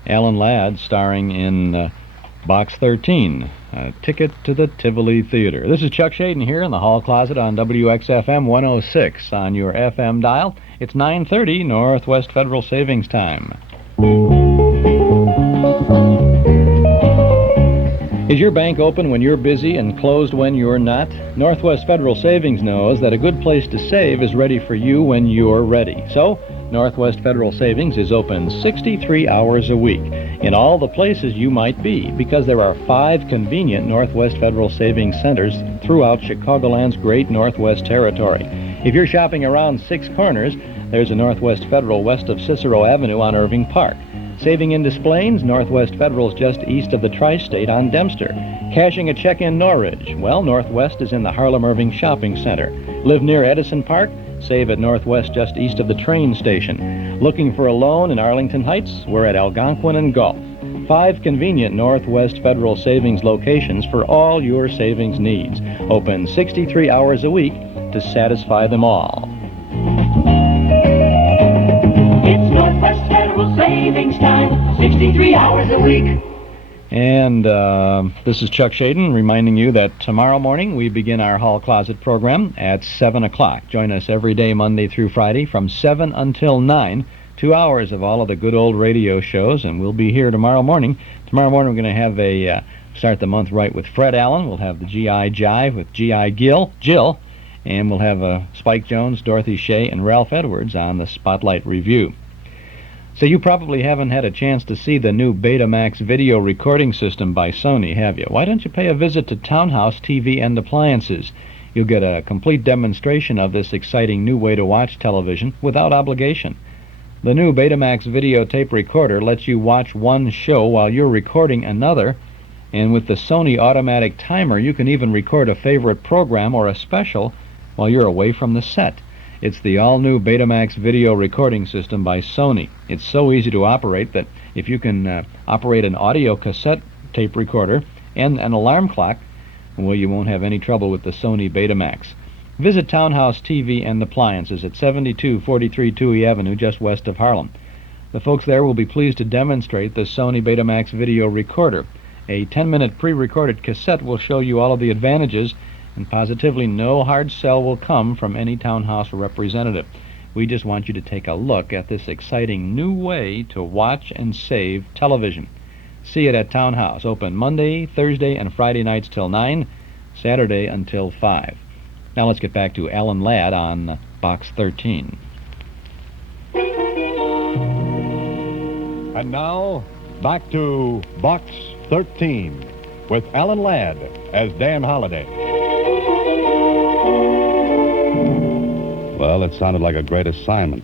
Allan Ladd starring in Box 13, a ticket to the Tivoli Theater. This is Chuck Schaden here in the hall closet on WXFM 106 on your FM dial. It's 9:30 Northwest Federal Savings Time. Is your bank open when you're busy and closed when you're not? Northwest Federal Savings knows that a good place to save is ready for you when you're ready. So, Northwest Federal Savings is open 63 hours a week in all the places you might be, because there are 5 convenient Northwest Federal Savings centers throughout Chicagoland's great Northwest Territory. If you're shopping around 6 Corners, there's a Northwest Federal west of Cicero Avenue on Irving Park. Saving in Des Plaines, Northwest Federal's just east of the Tri-State on Dempster. Cashing a check in Norridge, well, Northwest is in the Harlem Irving Shopping Center. Live near Edison Park? Save at Northwest just east of the train station. Looking for a loan in Arlington Heights? We're at Algonquin and Gulf. 5 convenient Northwest Federal Savings locations for all your savings needs. Open 63 hours a week to satisfy them all. It's Northwest Federal Savings Time, 63 hours a week. And this is Chuck Schaden reminding you that tomorrow morning we begin our Hall Closet program at 7 o'clock. Join us every day, Monday through Friday, from 7 until 9. 2 hours of all of the good old radio shows, and we'll be here tomorrow morning. Tomorrow morning we're going to have a start the month right with Fred Allen. We'll have the G.I. Jive with G.I. Jill, and we'll have Spike Jones, Dorothy Shea, and Ralph Edwards on the Spotlight Review. So you probably haven't had a chance to see the new Betamax video recording system by Sony, have you? Why don't you pay a visit to Townhouse TV and Appliances? You'll get a complete demonstration of this exciting new way to watch television without obligation. The new Betamax video tape recorder lets you watch one show while you're recording another, and with the Sony automatic timer you can even record a favorite program or a special while you're away from the set. It's the all-new Betamax video recording system by Sony. It's so easy to operate that if you can operate an audio cassette tape recorder and an alarm clock, well, you won't have any trouble with the Sony Betamax. Visit Townhouse TV and Appliances at 7243 Touhy Avenue, just west of Harlem. The folks there will be pleased to demonstrate the Sony Betamax video recorder. A 10-minute pre-recorded cassette will show you all of the advantages, and positively no hard sell will come from any Townhouse representative. We just want you to take a look at this exciting new way to watch and save television. See it at Town House, open Monday, Thursday, and Friday nights till 9, Saturday until 5. Now let's get back to Allan Ladd on Box 13. And now, back to Box 13 with Allan Ladd as Dan Holliday. Well, it sounded like a great assignment.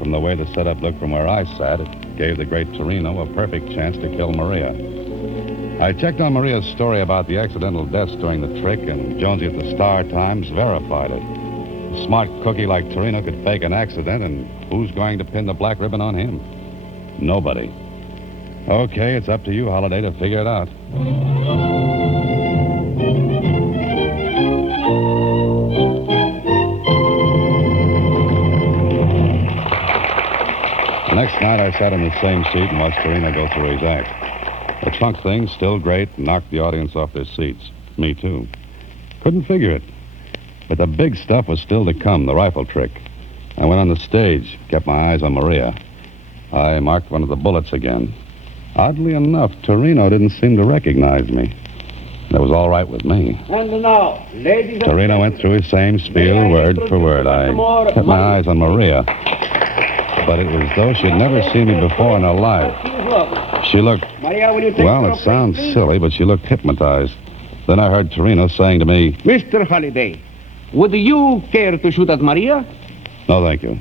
From the way the setup looked from where I sat, it gave the great Torino a perfect chance to kill Maria. I checked on Maria's story about the accidental deaths during the trick, and Jonesy at the Star-Times verified it. A smart cookie like Torino could fake an accident, and who's going to pin the black ribbon on him? Nobody. Okay, it's up to you, Holliday, to figure it out. The next night, I sat in the same seat and watched Torino go through his act. The trunk thing, still great, knocked the audience off their seats. Me, too. Couldn't figure it. But the big stuff was still to come, the rifle trick. I went on the stage, kept my eyes on Maria. I marked one of the bullets again. Oddly enough, Torino didn't seem to recognize me. That was all right with me. And now, ladies and Torino went through his same spiel, word for word. I kept my eyes on Maria. But it was as though she'd never seen me before in her life. She looked, well, it sounds silly, but she looked hypnotized. Then I heard Torino saying to me, Mr. Holliday, would you care to shoot at Maria? "No, thank you."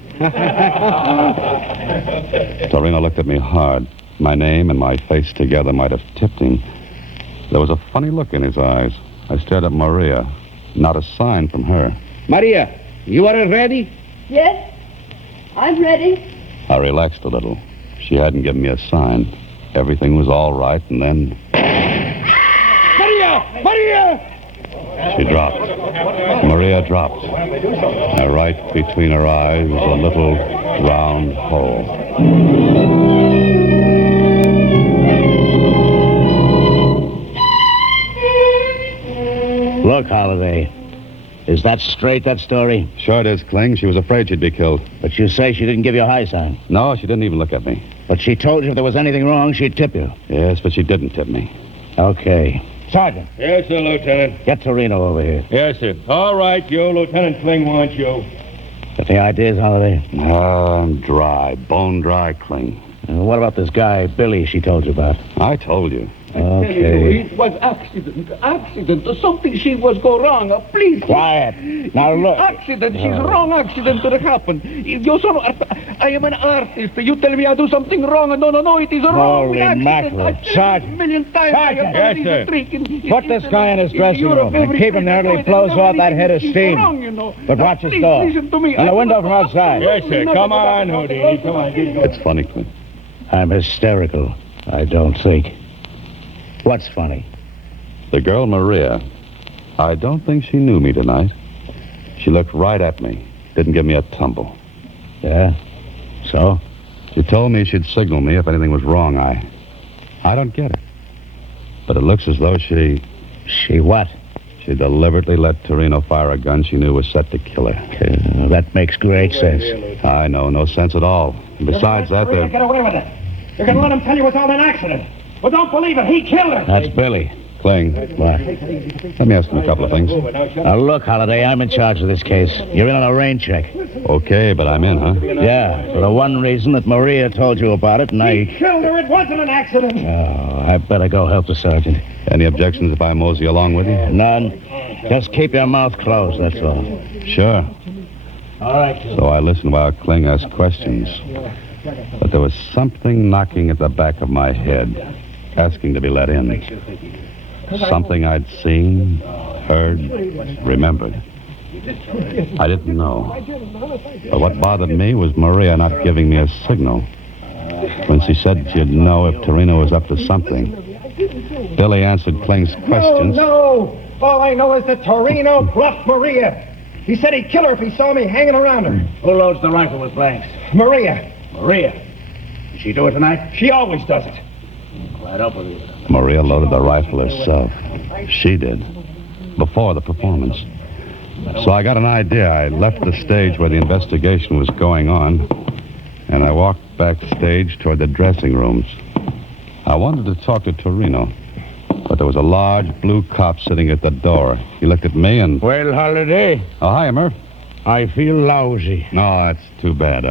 Torino looked at me hard. My name and my face together might have tipped him. There was a funny look in his eyes. I stared at Maria. Not a sign from her. Maria, you are ready? Yes, I'm ready. I relaxed a little. She hadn't given me a sign. Everything was all right, and then Maria! Maria! she dropped. Maria dropped. And right between her eyes was a little round hole. Look, Holliday. Is that straight, that story? Sure it is, Kling. She was afraid she'd be killed. But you say she didn't give you a high sign. No, she didn't even look at me. But she told you if there was anything wrong, she'd tip you. Yes, but she didn't tip me. Okay. Sergeant. Yes, sir, Lieutenant. Get Torino over here. Yes, sir. All right, you. Lieutenant Kling wants you. Got any ideas, Holliday? I'm dry. Bone dry, Kling. What about this guy, Billy, she told you about? I told you. Okay. It was accident. Something she was go wrong. Please. Quiet. Now look. Accident. She's wrong accident that happened. You son, I am an artist. You tell me I do something wrong. No, it is wrong. Holy mackerel. Sergeant. A million times. Sergeant. Yes, sir. Put this guy in his dressing room and keep him there till he blows off that head of steam. But watch his door. Listen to me. And the window from outside. Yes, sir. Come on, Houdini. Come on. It's funny, Kling. I'm hysterical, I don't think. What's funny? The girl, Maria, I don't think she knew me tonight. She looked right at me. Didn't give me a tumble. Yeah? So? She told me she'd signal me if anything was wrong. I don't get it. But it looks as though she... She what? She deliberately let Torino fire a gun she knew was set to kill her. That makes great sense. I know, no sense at all. And besides that, Get away with it. You can let him tell you it's all an accident. Well, don't believe it. He killed her. That's Billy. Kling. What? Let me ask him a couple of things. Now, look, Holliday, I'm in charge of this case. You're in on a rain check. Okay, but I'm in, huh? Yeah, for the one reason that Maria told you about it, and He killed her. It wasn't an accident. Oh, I better go help the sergeant. Any objections if I mosey along with you? None. Just keep your mouth closed, that's all. Sure. All right. So I listened while Kling asked questions. But there was something knocking at the back of my head, asking to be let in. Something I'd seen, heard, remembered. I didn't know. But what bothered me was Maria not giving me a signal. When she said she'd know if Torino was up to something. Billy answered Kling's questions. No. All I know is that Torino bluffed Maria. He said he'd kill her if he saw me hanging around her. Who loads the rifle with blanks? Maria. Maria. Did she do it tonight? She always does it. Right up with you. Maria loaded the rifle herself. She did. Before the performance. So I got an idea. I left the stage where the investigation was going on, and I walked backstage toward the dressing rooms. I wanted to talk to Torino, but there was a large blue cop sitting at the door. He looked at me and... Well, Holiday. Oh, hi, Murph. I feel lousy. No, that's too bad.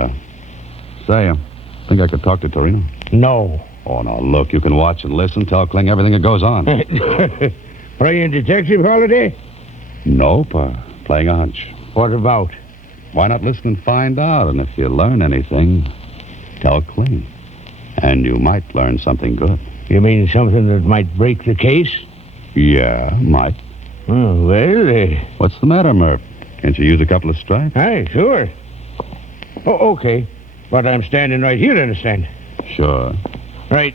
Say, think I could talk to Torino? No. Oh, no, look, you can watch and listen, tell Kling everything that goes on. Playing detective, Holiday? Nope, playing a hunch. What about? Why not listen and find out? And if you learn anything, tell Kling. And you might learn something good. You mean something that might break the case? Yeah, might. Oh, well, What's the matter, Murph? Can't you use a couple of stripes? Aye, sure. Oh, okay. But I'm standing right here, understand? Sure. Right.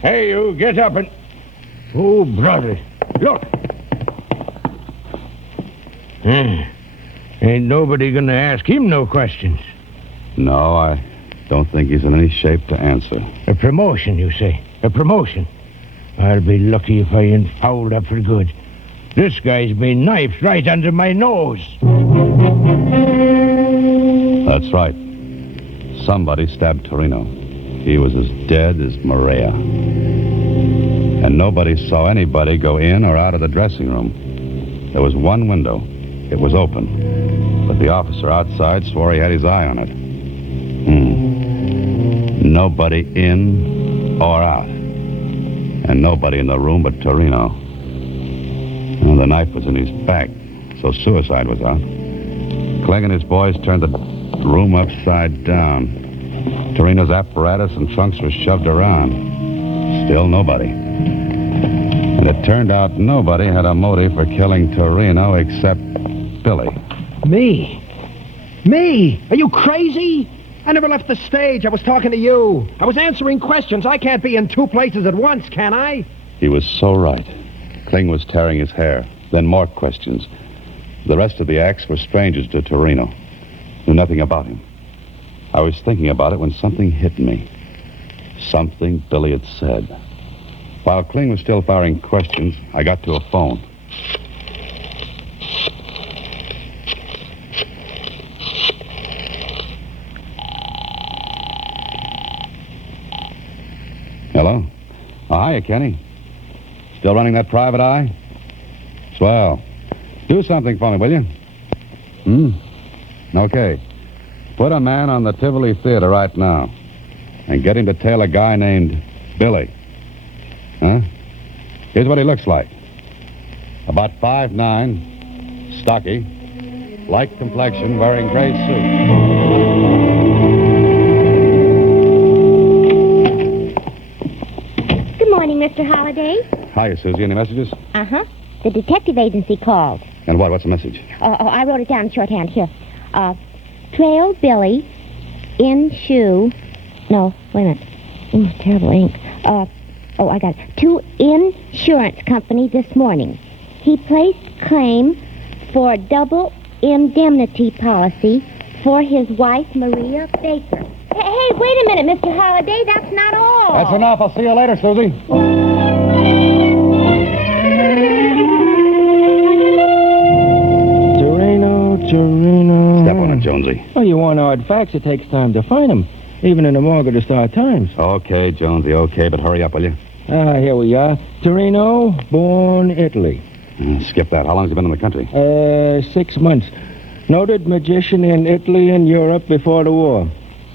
Hey, you, get up and... Oh, brother. Look. Ain't nobody gonna ask him no questions. No, I don't think he's in any shape to answer. A promotion, you say? A promotion? I'll be lucky if I ain't fouled up for good. This guy's been knifed right under my nose. That's right. Somebody stabbed Torino. He was as dead as Maria. And nobody saw anybody go in or out of the dressing room. There was one window. It was open. But the officer outside swore he had his eye on it. Nobody in or out. And nobody in the room but Torino. Well, the knife was in his back, so suicide was out. Kling and his boys turned the room upside down. Torino's apparatus and trunks were shoved around. Still nobody. And it turned out nobody had a motive for killing Torino except Billy. Me? Me? Are you crazy? I never left the stage. I was talking to you. I was answering questions. I can't be in two places at once, can I? He was so right. Kling was tearing his hair. Then more questions. The rest of the acts were strangers to Torino. Knew nothing about him. I was thinking about it when something hit me. Something Billy had said. While Kling was still firing questions, I got to a phone. Hello? Oh, hiya, Kenny. Still running that private eye? Swell. Do something for me, will you? Okay. Put a man on the Tivoli Theater right now. And get him to tail a guy named Billy. Huh? Here's what he looks like. About 5'9", stocky, light complexion, wearing gray suit. Good morning, Mr. Holliday. Hiya, Susie. Any messages? Uh-huh. The detective agency called. And what? What's the message? I wrote it down in shorthand. Here. Trail Billy in shoe. No, wait a minute. Terrible ink. I got it. To insurance company this morning. He placed claim for double indemnity policy for his wife, Maria Baker. Hey, wait a minute, Mr. Holliday. That's not all. That's enough. I'll see you later, Susie. Torino. Step on it, Jonesy. Oh, you want odd facts? It takes time to find them, even in the morgue of the Star Times. Okay, Jonesy, okay, but hurry up, will you? Here we are. Torino, born Italy. Skip that. How long has he been in the country? 6 months. Noted magician in Italy and Europe before the war.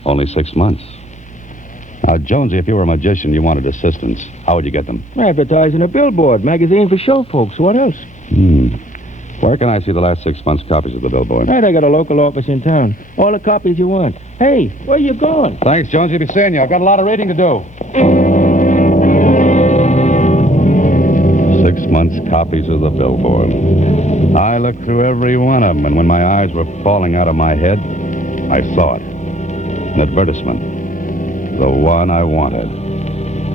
Only 6 months. Now, Jonesy, if you were a magician, you wanted assistants. How would you get them? Advertising a billboard, magazine for show folks. What else? Where can I see the last 6 months' copies of the billboard? I got a local office in town. All the copies you want. Hey, where you going? Thanks, Jonesy. Be seeing you. I've got a lot of reading to do. 6 months' copies of the billboard. I looked through every one of them, and when my eyes were falling out of my head, I saw it. An advertisement. The one I wanted.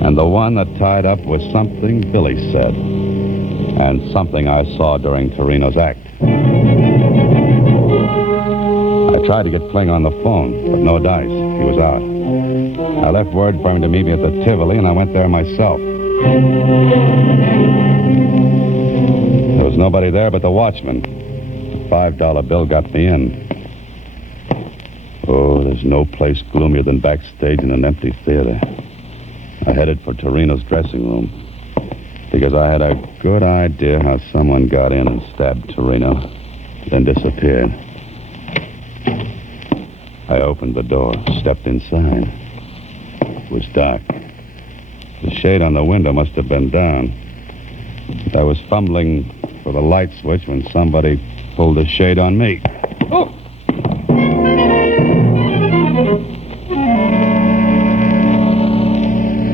And the one that tied up with something Billy said. And something I saw during Torino's act. I tried to get Kling on the phone, but no dice. He was out. I left word for him to meet me at the Tivoli, and I went there myself. nobody there but the watchman. The $5 bill got me in. Oh, there's no place gloomier than backstage in an empty theater. I headed for Torino's dressing room because I had a good idea how someone got in and stabbed Torino, then disappeared. I opened the door, stepped inside. It was dark. The shade on the window must have been down. I was fumbling for the light switch when somebody pulled the shade on me. Oh!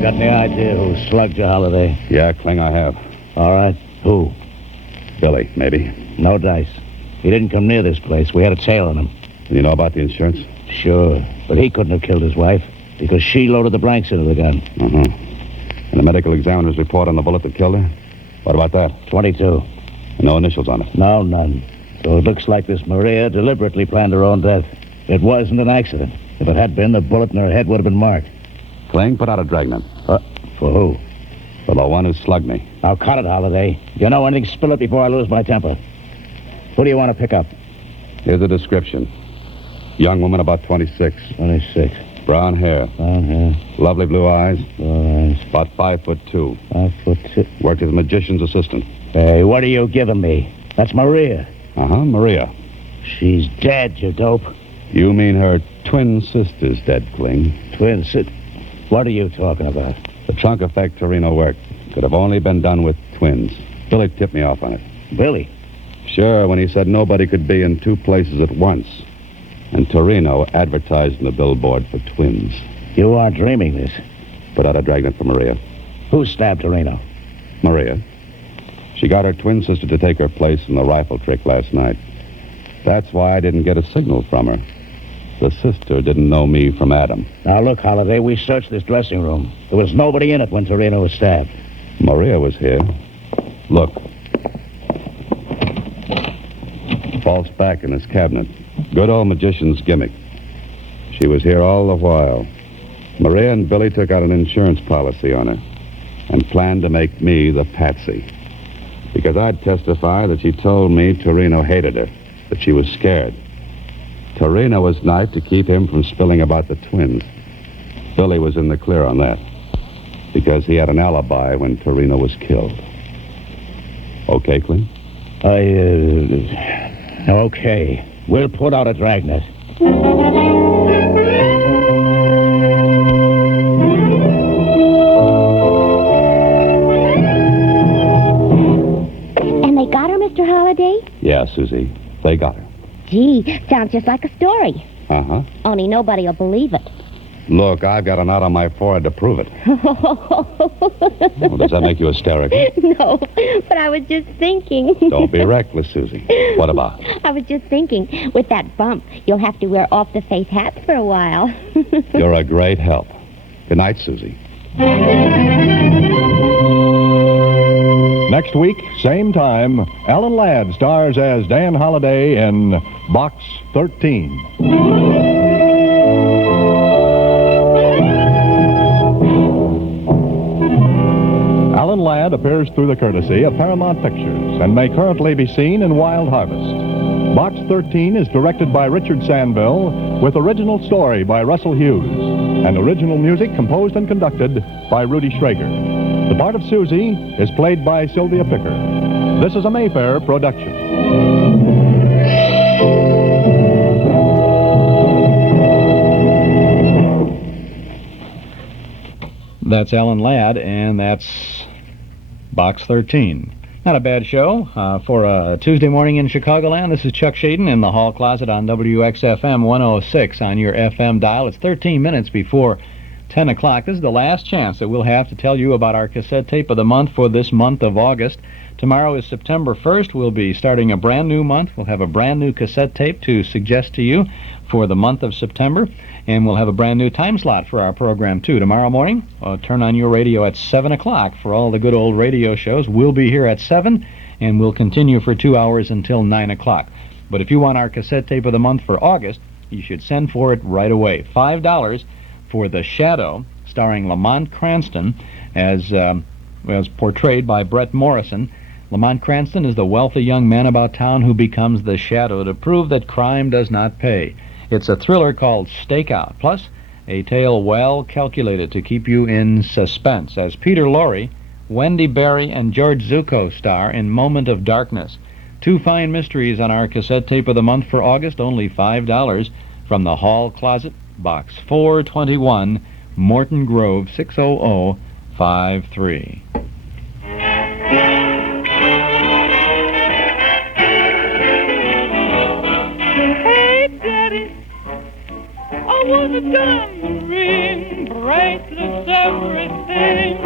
Got any idea who slugged you, Holiday? Yeah, Kling, I have. All right. Who? Billy, maybe. No dice. He didn't come near this place. We had a tail on him. You know about the insurance? Sure. But he couldn't have killed his wife because she loaded the blanks into the gun. Uh-huh. And the medical examiner's report on the bullet that killed her? What about that? 22. No initials on it? No, none. So it looks like this Maria deliberately planned her own death. It wasn't an accident. If it had been, the bullet in her head would have been marked. Kling, put out a dragnet. For who? For the one who slugged me. Now, cut it, Holiday. If you know anything, spill it before I lose my temper. Who do you want to pick up? Here's a description. Young woman, about 26. 26. Brown hair. Brown hair. Lovely blue eyes. Blue eyes. About 5'2". 5'2". Worked as a magician's assistant. Hey, what are you giving me? That's Maria. Uh-huh, Maria. She's dead, you dope. You mean her twin sister's dead, Kling. Twin sister? What are you talking about? The trunk effect Torino worked could have only been done with twins. Billy tipped me off on it. Billy? Sure, when he said nobody could be in two places at once. And Torino advertised in the billboard for twins. You aren't dreaming this. Put out a dragnet for Maria. Who stabbed Torino? Maria. She got her twin sister to take her place in the rifle trick last night. That's why I didn't get a signal from her. The sister didn't know me from Adam. Now, look, Holiday, we searched this dressing room. There was nobody in it when Torino was stabbed. Maria was here. Look. False back in his cabinet. Good old magician's gimmick. She was here all the while. Maria and Billy took out an insurance policy on her and planned to make me the patsy. Because I'd testify that she told me Torino hated her, that she was scared. Torino was knifed to keep him from spilling about the twins. Billy was in the clear on that, because he had an alibi when Torino was killed. Okay, Clint? Okay. We'll put out a dragnet. And they got her, Mr. Holliday? Yeah, Susie. They got her. Gee, sounds just like a story. Uh-huh. Only nobody will believe it. Look, I've got a knot on my forehead to prove it. Well, does that make you hysterical? No, but I was just thinking. Don't be reckless, Susie. What about? I was just thinking, with that bump, you'll have to wear off-the-face hats for a while. You're a great help. Good night, Susie. Next week, same time, Allan Ladd stars as Dan Holliday in Box 13. Allan Ladd appears through the courtesy of Paramount Pictures and may currently be seen in Wild Harvest. Box 13 is directed by Richard Sanville with original story by Russell Hughes and original music composed and conducted by Rudy Schrager. The part of Susie is played by Sylvia Picker. This is a Mayfair production. That's Allan Ladd, and that's Box 13. Not a bad show for a Tuesday morning in Chicagoland. This is Chuck Schaden in the hall closet on WXFM 106 on your FM dial. It's 13 minutes before 10 o'clock. This is the last chance that we'll have to tell you about our cassette tape of the month for this month of August. Tomorrow is September 1st. We'll be starting a brand new month. We'll have a brand new cassette tape to suggest to you for the month of September. And we'll have a brand new time slot for our program, too. Tomorrow morning, turn on your radio at 7 o'clock for all the good old radio shows. We'll be here at 7, and we'll continue for 2 hours until 9 o'clock. But if you want our cassette tape of the month for August, you should send for it right away. $5 for The Shadow, starring Lamont Cranston as portrayed by Brett Morrison. Lamont Cranston is the wealthy young man about town who becomes the shadow to prove that crime does not pay. It's a thriller called Stakeout, plus a tale well calculated to keep you in suspense as Peter Lorre, Wendy Berry, and George Zucco star in Moment of Darkness. 2 fine mysteries on our cassette tape of the month for August, only $5 from the Hall Closet, Box 421, Morton Grove, 60053. Hey, Daddy, I want a diamond ring, bracelets, everything.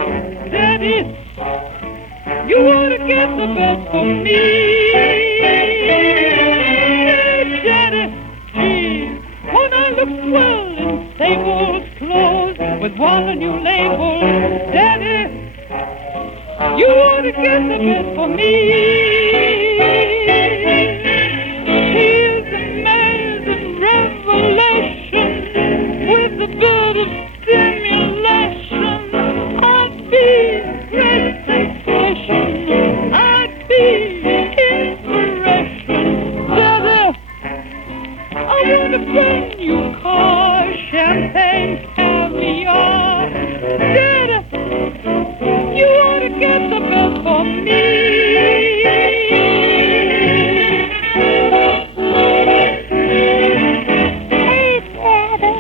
Daddy, you ought to get the best for me. Hey, Daddy, geez, when I look swell in Staples clothes with one new label, Daddy, you ought to get the best for me. Here's amazing revelation with a bit of stimulation. I'd be great sensation. I'd be inspiration. Daddy, I want a brand new car, champagne, caviar. Daddy, you ought to get the best for me. Hey, Daddy,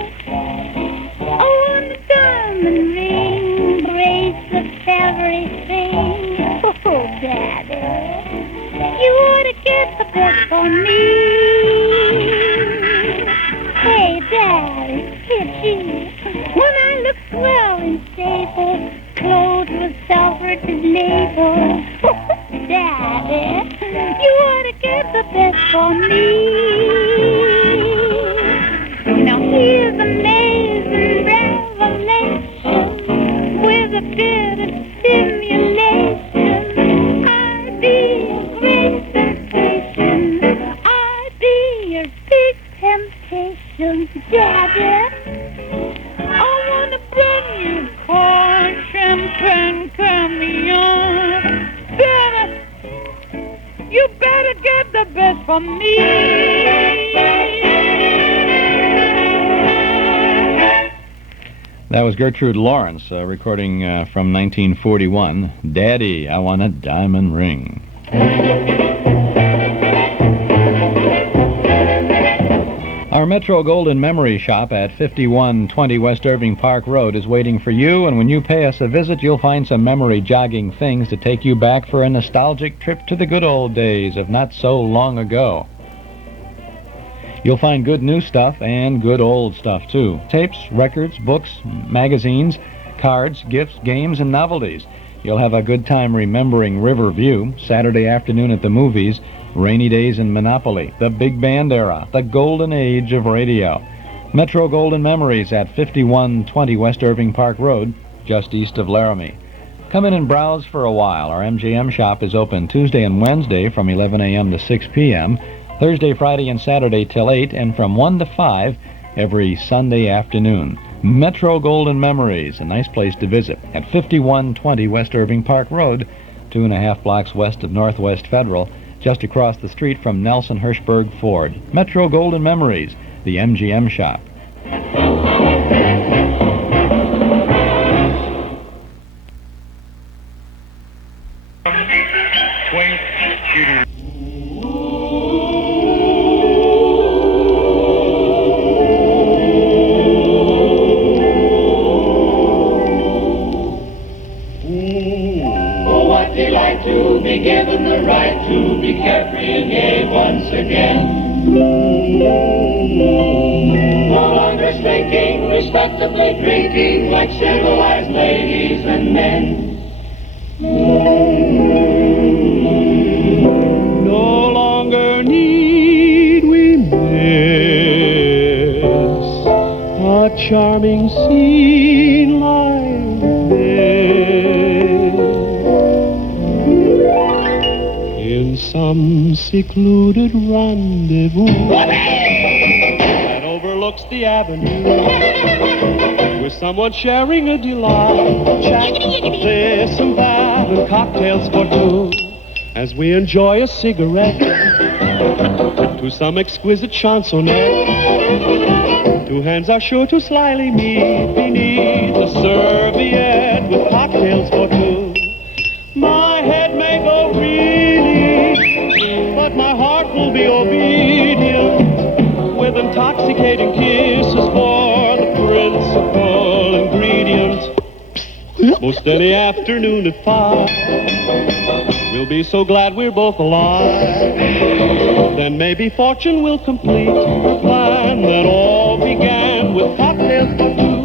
I want a diamond ring, bracelets, everything. Oh, Daddy, you ought to get the best for me. Hey, Daddy, when I look swell in Staples, clothes with self-written labels. Daddy, you ought to get the best for me. Now here's amazing revelation with a bit of stimulation. I'd be a great sensation. I'd be your big temptation. Daddy, I want a brand new car, champagne, caviar. Daddy, you better get the best for me. That was Gertrude Lawrence, recording from 1941, Daddy, I Want a Diamond Ring. Our Metro Golden Memory Shop at 5120 West Irving Park Road is waiting for you, and when you pay us a visit, you'll find some memory-jogging things to take you back for a nostalgic trip to the good old days of not so long ago. You'll find good new stuff and good old stuff, too. Tapes, records, books, magazines, cards, gifts, games, and novelties. You'll have a good time remembering Riverview, Saturday afternoon at the movies, rainy days in Monopoly, the big band era, the golden age of radio. Metro Golden Memories at 5120 West Irving Park Road, just east of Laramie. Come in and browse for a while. Our MGM shop is open Tuesday and Wednesday from 11 a.m. to 6 p.m., Thursday, Friday, and Saturday till 8, and from 1 to 5 every Sunday afternoon. Metro Golden Memories, a nice place to visit, at 5120 West Irving Park Road, 2.5 blocks west of Northwest Federal, just across the street from Nelson Hirschberg Ford. Metro Golden Memories, the MGM shop. To be given the right to be carefree and gay once again. No longer slinking, respectably drinking like civilized ladies and men. No longer need we miss a charming scene like this in some secluded rendezvous that overlooks the avenue, with someone sharing a delight, chat of this and that, and cocktails for two. as we enjoy a cigarette to some exquisite chansonette. Two hands are sure to slyly meet beneath a serviette with cocktails for two. My head may go reeling, but my heart will be obedient, with intoxicating kisses for the principal ingredient. Most any afternoon at 5, we'll be so glad we're both alive. Then maybe fortune will complete her plan that all began with cocktails for two.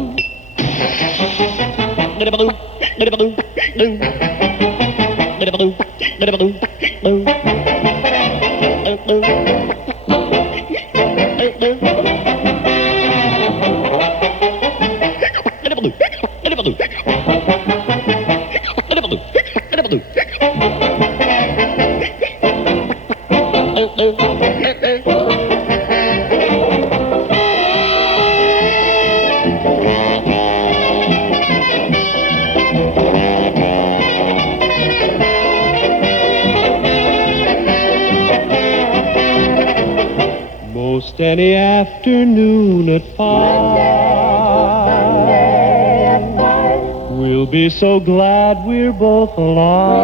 Most any afternoon at 5, we'll be so glad we're both alive.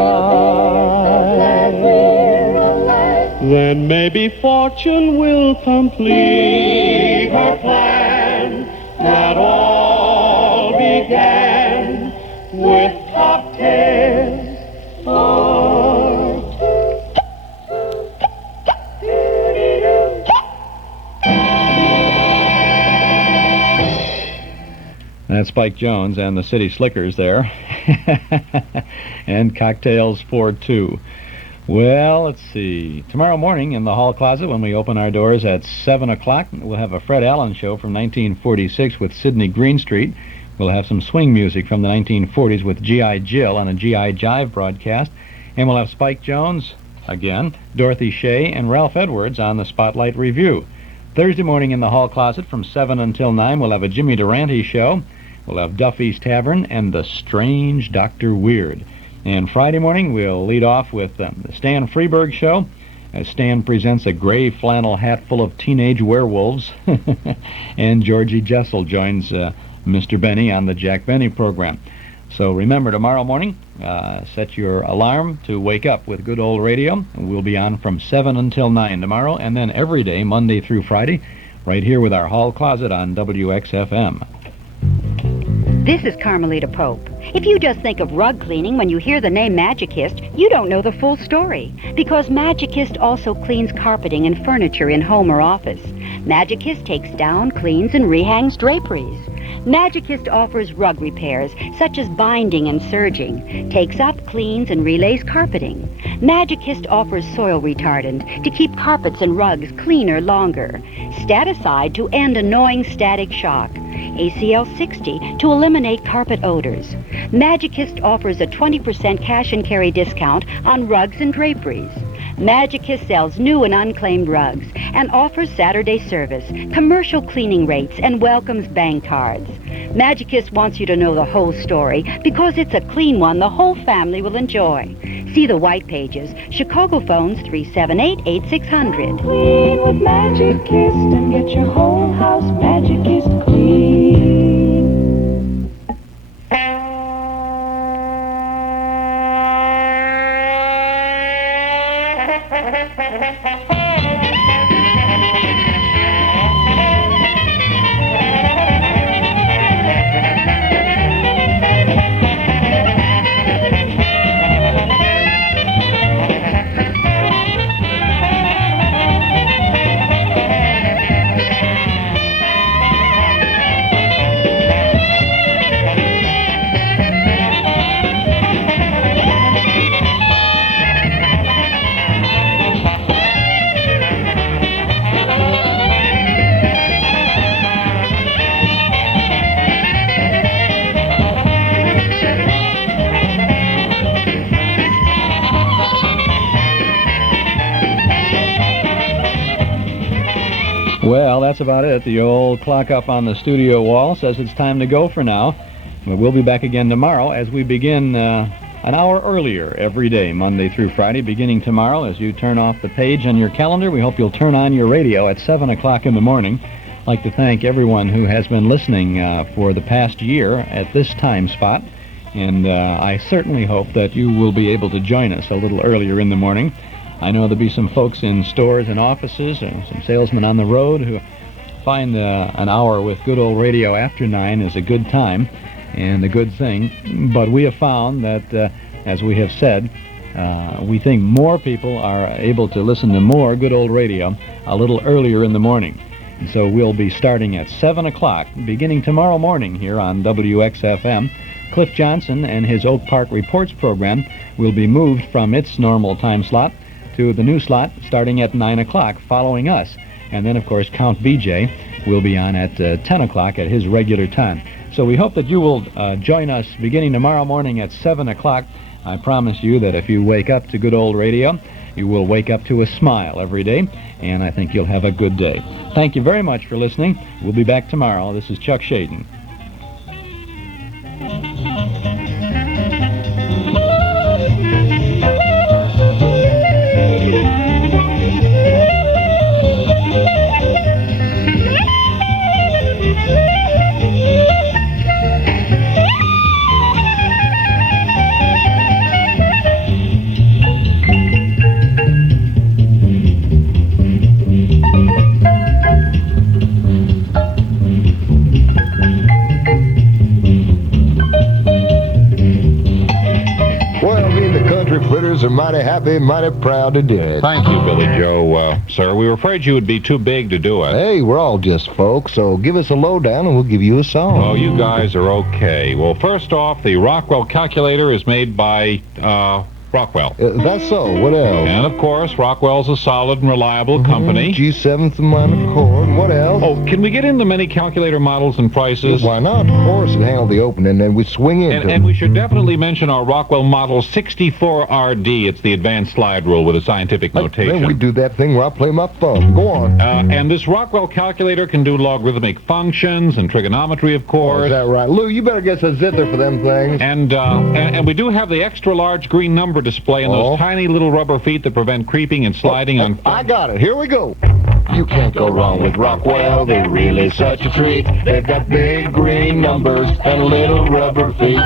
Then maybe fortune will complete her plan that all began with cocktails for That's Spike Jones and the City Slickers there. And cocktails for two. Well, let's see. Tomorrow morning in the hall closet when we open our doors at 7 o'clock, we'll have a Fred Allen show from 1946 with Sidney Greenstreet. We'll have some swing music from the 1940s with G.I. Jill on a G.I. Jive broadcast. And we'll have Spike Jones, again, Dorothy Shea, and Ralph Edwards on the Spotlight Review. Thursday morning in the hall closet from 7 until 9, we'll have a Jimmy Durante show. We'll have Duffy's Tavern and the Strange Dr. Weird. And Friday morning, we'll lead off with the Stan Freeberg Show, as Stan presents a gray flannel hat full of teenage werewolves. And Georgie Jessel joins Mr. Benny on the Jack Benny program. So remember, tomorrow morning, set your alarm to wake up with good old radio. We'll be on from 7 until 9 tomorrow, and then every day, Monday through Friday, right here with our hall closet on WXFM. This is Carmelita Pope. If you just think of rug cleaning when you hear the name Magicist, you don't know the full story. Because Magicist also cleans carpeting and furniture in home or office. Magicist takes down, cleans, and rehangs draperies. Magicist offers rug repairs, such as binding and serging, takes up, cleans, and relays carpeting. Magicist offers soil retardant to keep carpets and rugs cleaner longer. Staticide to end annoying static shock. ACL 60 to eliminate carpet odors. Magicist offers a 20% cash and carry discount on rugs and draperies. Magicist sells new and unclaimed rugs and offers Saturday service, commercial cleaning rates, and welcomes bank cards. Magicist wants you to know the whole story because it's a clean one the whole family will enjoy. See the white pages. Chicago phones 378-8600. Clean with Magicist and get your whole house Magicist clean. Well, that's about it. The old clock up on the studio wall says it's time to go for now. But we'll be back again tomorrow as we begin an hour earlier every day, Monday through Friday, beginning tomorrow. As you turn off the page on your calendar, we hope you'll turn on your radio at 7 o'clock in the morning. I'd like to thank everyone who has been listening for the past year at this time spot, and I certainly hope that you will be able to join us a little earlier in the morning. I know there'll be some folks in stores and offices, and some salesmen on the road who find an hour with good old radio after 9 is a good time and a good thing. But we have found that, as we have said, we think more people are able to listen to more good old radio a little earlier in the morning. And so we'll be starting at 7 o'clock, beginning tomorrow morning here on WXFM. Cliff Johnson and his Oak Park Reports program will be moved from its normal time slot to the new slot starting at 9 o'clock following us. And then, of course, Count BJ will be on at 10 o'clock at his regular time. So we hope that you will join us beginning tomorrow morning at 7 o'clock. I promise you that if you wake up to good old radio, you will wake up to a smile every day, and I think you'll have a good day. Thank you very much for listening. We'll be back tomorrow. This is Chuck Schaden. Are mighty happy, mighty proud to do it. Thank you, Billy Joe. Sir, we were afraid you would be too big to do it. Hey, we're all just folks, so give us a lowdown and we'll give you a song. Oh, you guys are okay. Well, first off, the Rockwell calculator is made by, Rockwell. That's so. What else? And, of course, Rockwell's a solid and reliable company. G7th minor chord. What else? Oh, can we get into many calculator models and prices? Why not? Of course, and handle the opening, and we swing into And we should definitely mention our Rockwell Model 64RD. It's the advanced slide rule with a scientific notation. Then we do that thing where I play my thumb. Go on. And this Rockwell calculator can do logarithmic functions and trigonometry, of course. Oh, is that right? Lou, you better get a zither for them things. And we do have the extra large green number display and those tiny little rubber feet that prevent creeping and sliding on... I got it. Here we go. You can't go wrong with Rockwell. They're really such a treat. They've got big green numbers and little rubber feet.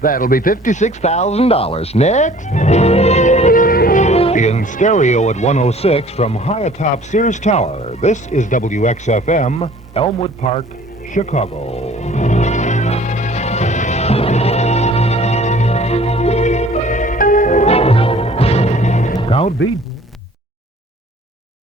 That'll be $56,000. Next. In stereo at 106 from high atop Sears Tower, this is WXFM, Elmwood Park, Chicago. Count B.